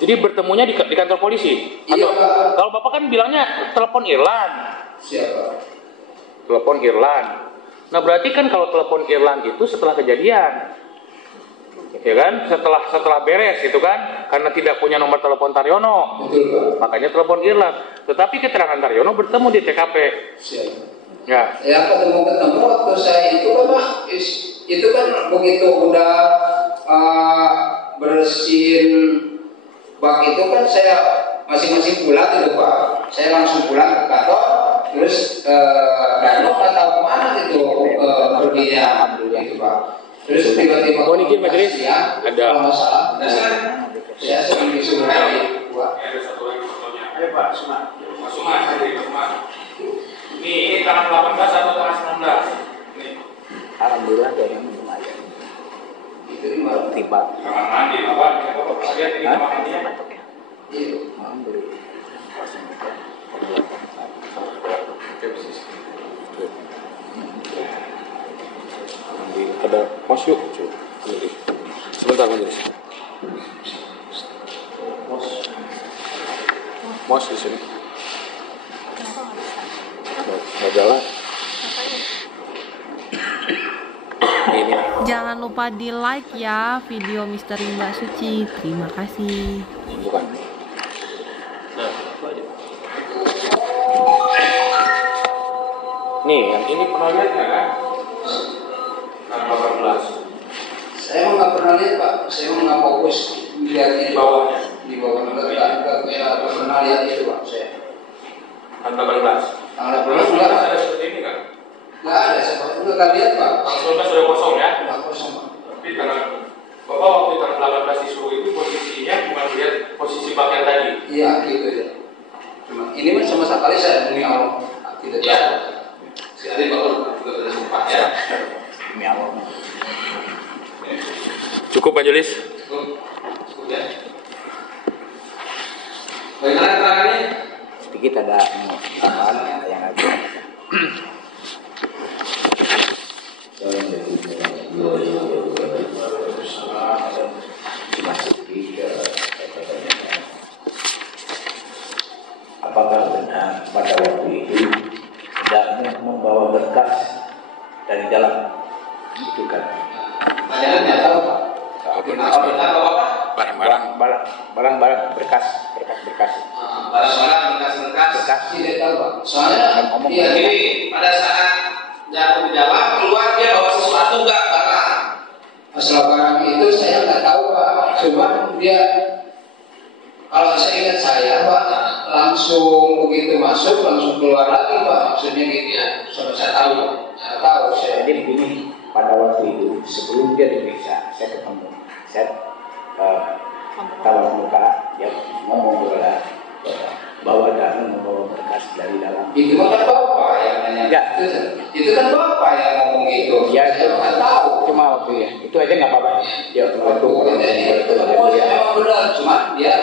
jadi bertemunya di kantor polisi. Iya, Pak. Kalau Bapak kan bilangnya telepon Irlan. Siapa? Telepon Irlan. Nah berarti kan kalau telepon Irlan itu setelah kejadian, ya kan? Setelah beres itu kan? Karena tidak punya nomor telepon Taryono. Betul Pak. Makanya telepon Irlan. Tetapi keterangan Taryono bertemu di TKP. Siapa? Ya. Ya ketemu waktu saya itu kan Pak, itu kan begitu udah bersihin bak itu kan saya masing-masing pulang gitu Pak. Saya langsung pulang ke kantor, terus Danu nggak tahu kemana gitu perginya gitu Pak. Terus tiba-tiba Mohon izin majelis, siang, ada kalau nggak salah, saya sering disuruh dari Pak. Ada satu lagi fotonya. Ayo Pak, Suma. Mas Suma, ini tanggal 18 atau tanggal 19? Nih. Alhamdulillah dari yang belum ada. Itu di mana? Tiba. Kamar mandi, apa? Lihat ini kamar mandinya. Iya. Alhamdulillah. Ada mos yuk. Sebentar majelis. Mos di sini. Nggak jalan. Ini. Jangan lupa di like ya video Misteri Mbak Suci. Terima kasih. Bukan. Nih, yang ini pernah lihat nggak kan? Tanggal 18. Saya nggak pernah lihat Pak, saya nggak fokus lihat Di bawahnya. di bawah nggak pernah lihat itu Pak saya. Tanggal 18. Tanggal Belum 18 sudah nggak ada seperti ini kan? ada, saya nggak lihat Pak. Tanggal 19 sudah kosong ya? Nggak kosong Pak. Tapi karena Bapak waktu tanggal 18 disuruh itu posisinya cuma lihat posisi pakaian tadi. Iya gitu ya. Cuma ini mah sama sekali saya demi Allah tidak Ya. tahu. Sekali Bapak juga sudah sempat ya. Demi Allah. Cukup majelis? Cukup ya. Bagaimana keterangannya? Sedikit ada tambahan yang ada. Apakah benar pada waktu itu tidak membawa berkas dari dalam? Itu kan Padahal nggak tahu Pak. Benar Bapak? barang-barang berkas. Barang-barang berkas. Tidak tahu Pak. Soalnya Ngomong. dia gini, pada saat jatuh di dalam keluar dia bawa sesuatu nggak barang. Masalah barang itu saya nggak tahu Pak. Cuma dia kalau saya ingat saya Pak langsung begitu masuk langsung keluar lagi Pak. Maksudnya gitu ya. Soalnya saya tahu. Saya tahu saya. Jadi begini, pada waktu itu sebelum dia diperiksa, saya ketemu, saya tawar muka, dia ngomong bola bahwa Danu membawa berkas dari dalam. Itu kan Bapak yang nanya. Enggak. Itu kan Bapak yang ngomong itu. Ya, Saya nggak tahu. Cuma waktu ya, itu aja nggak apa-apa. Ya, waktu Itu memang benar, cuma dia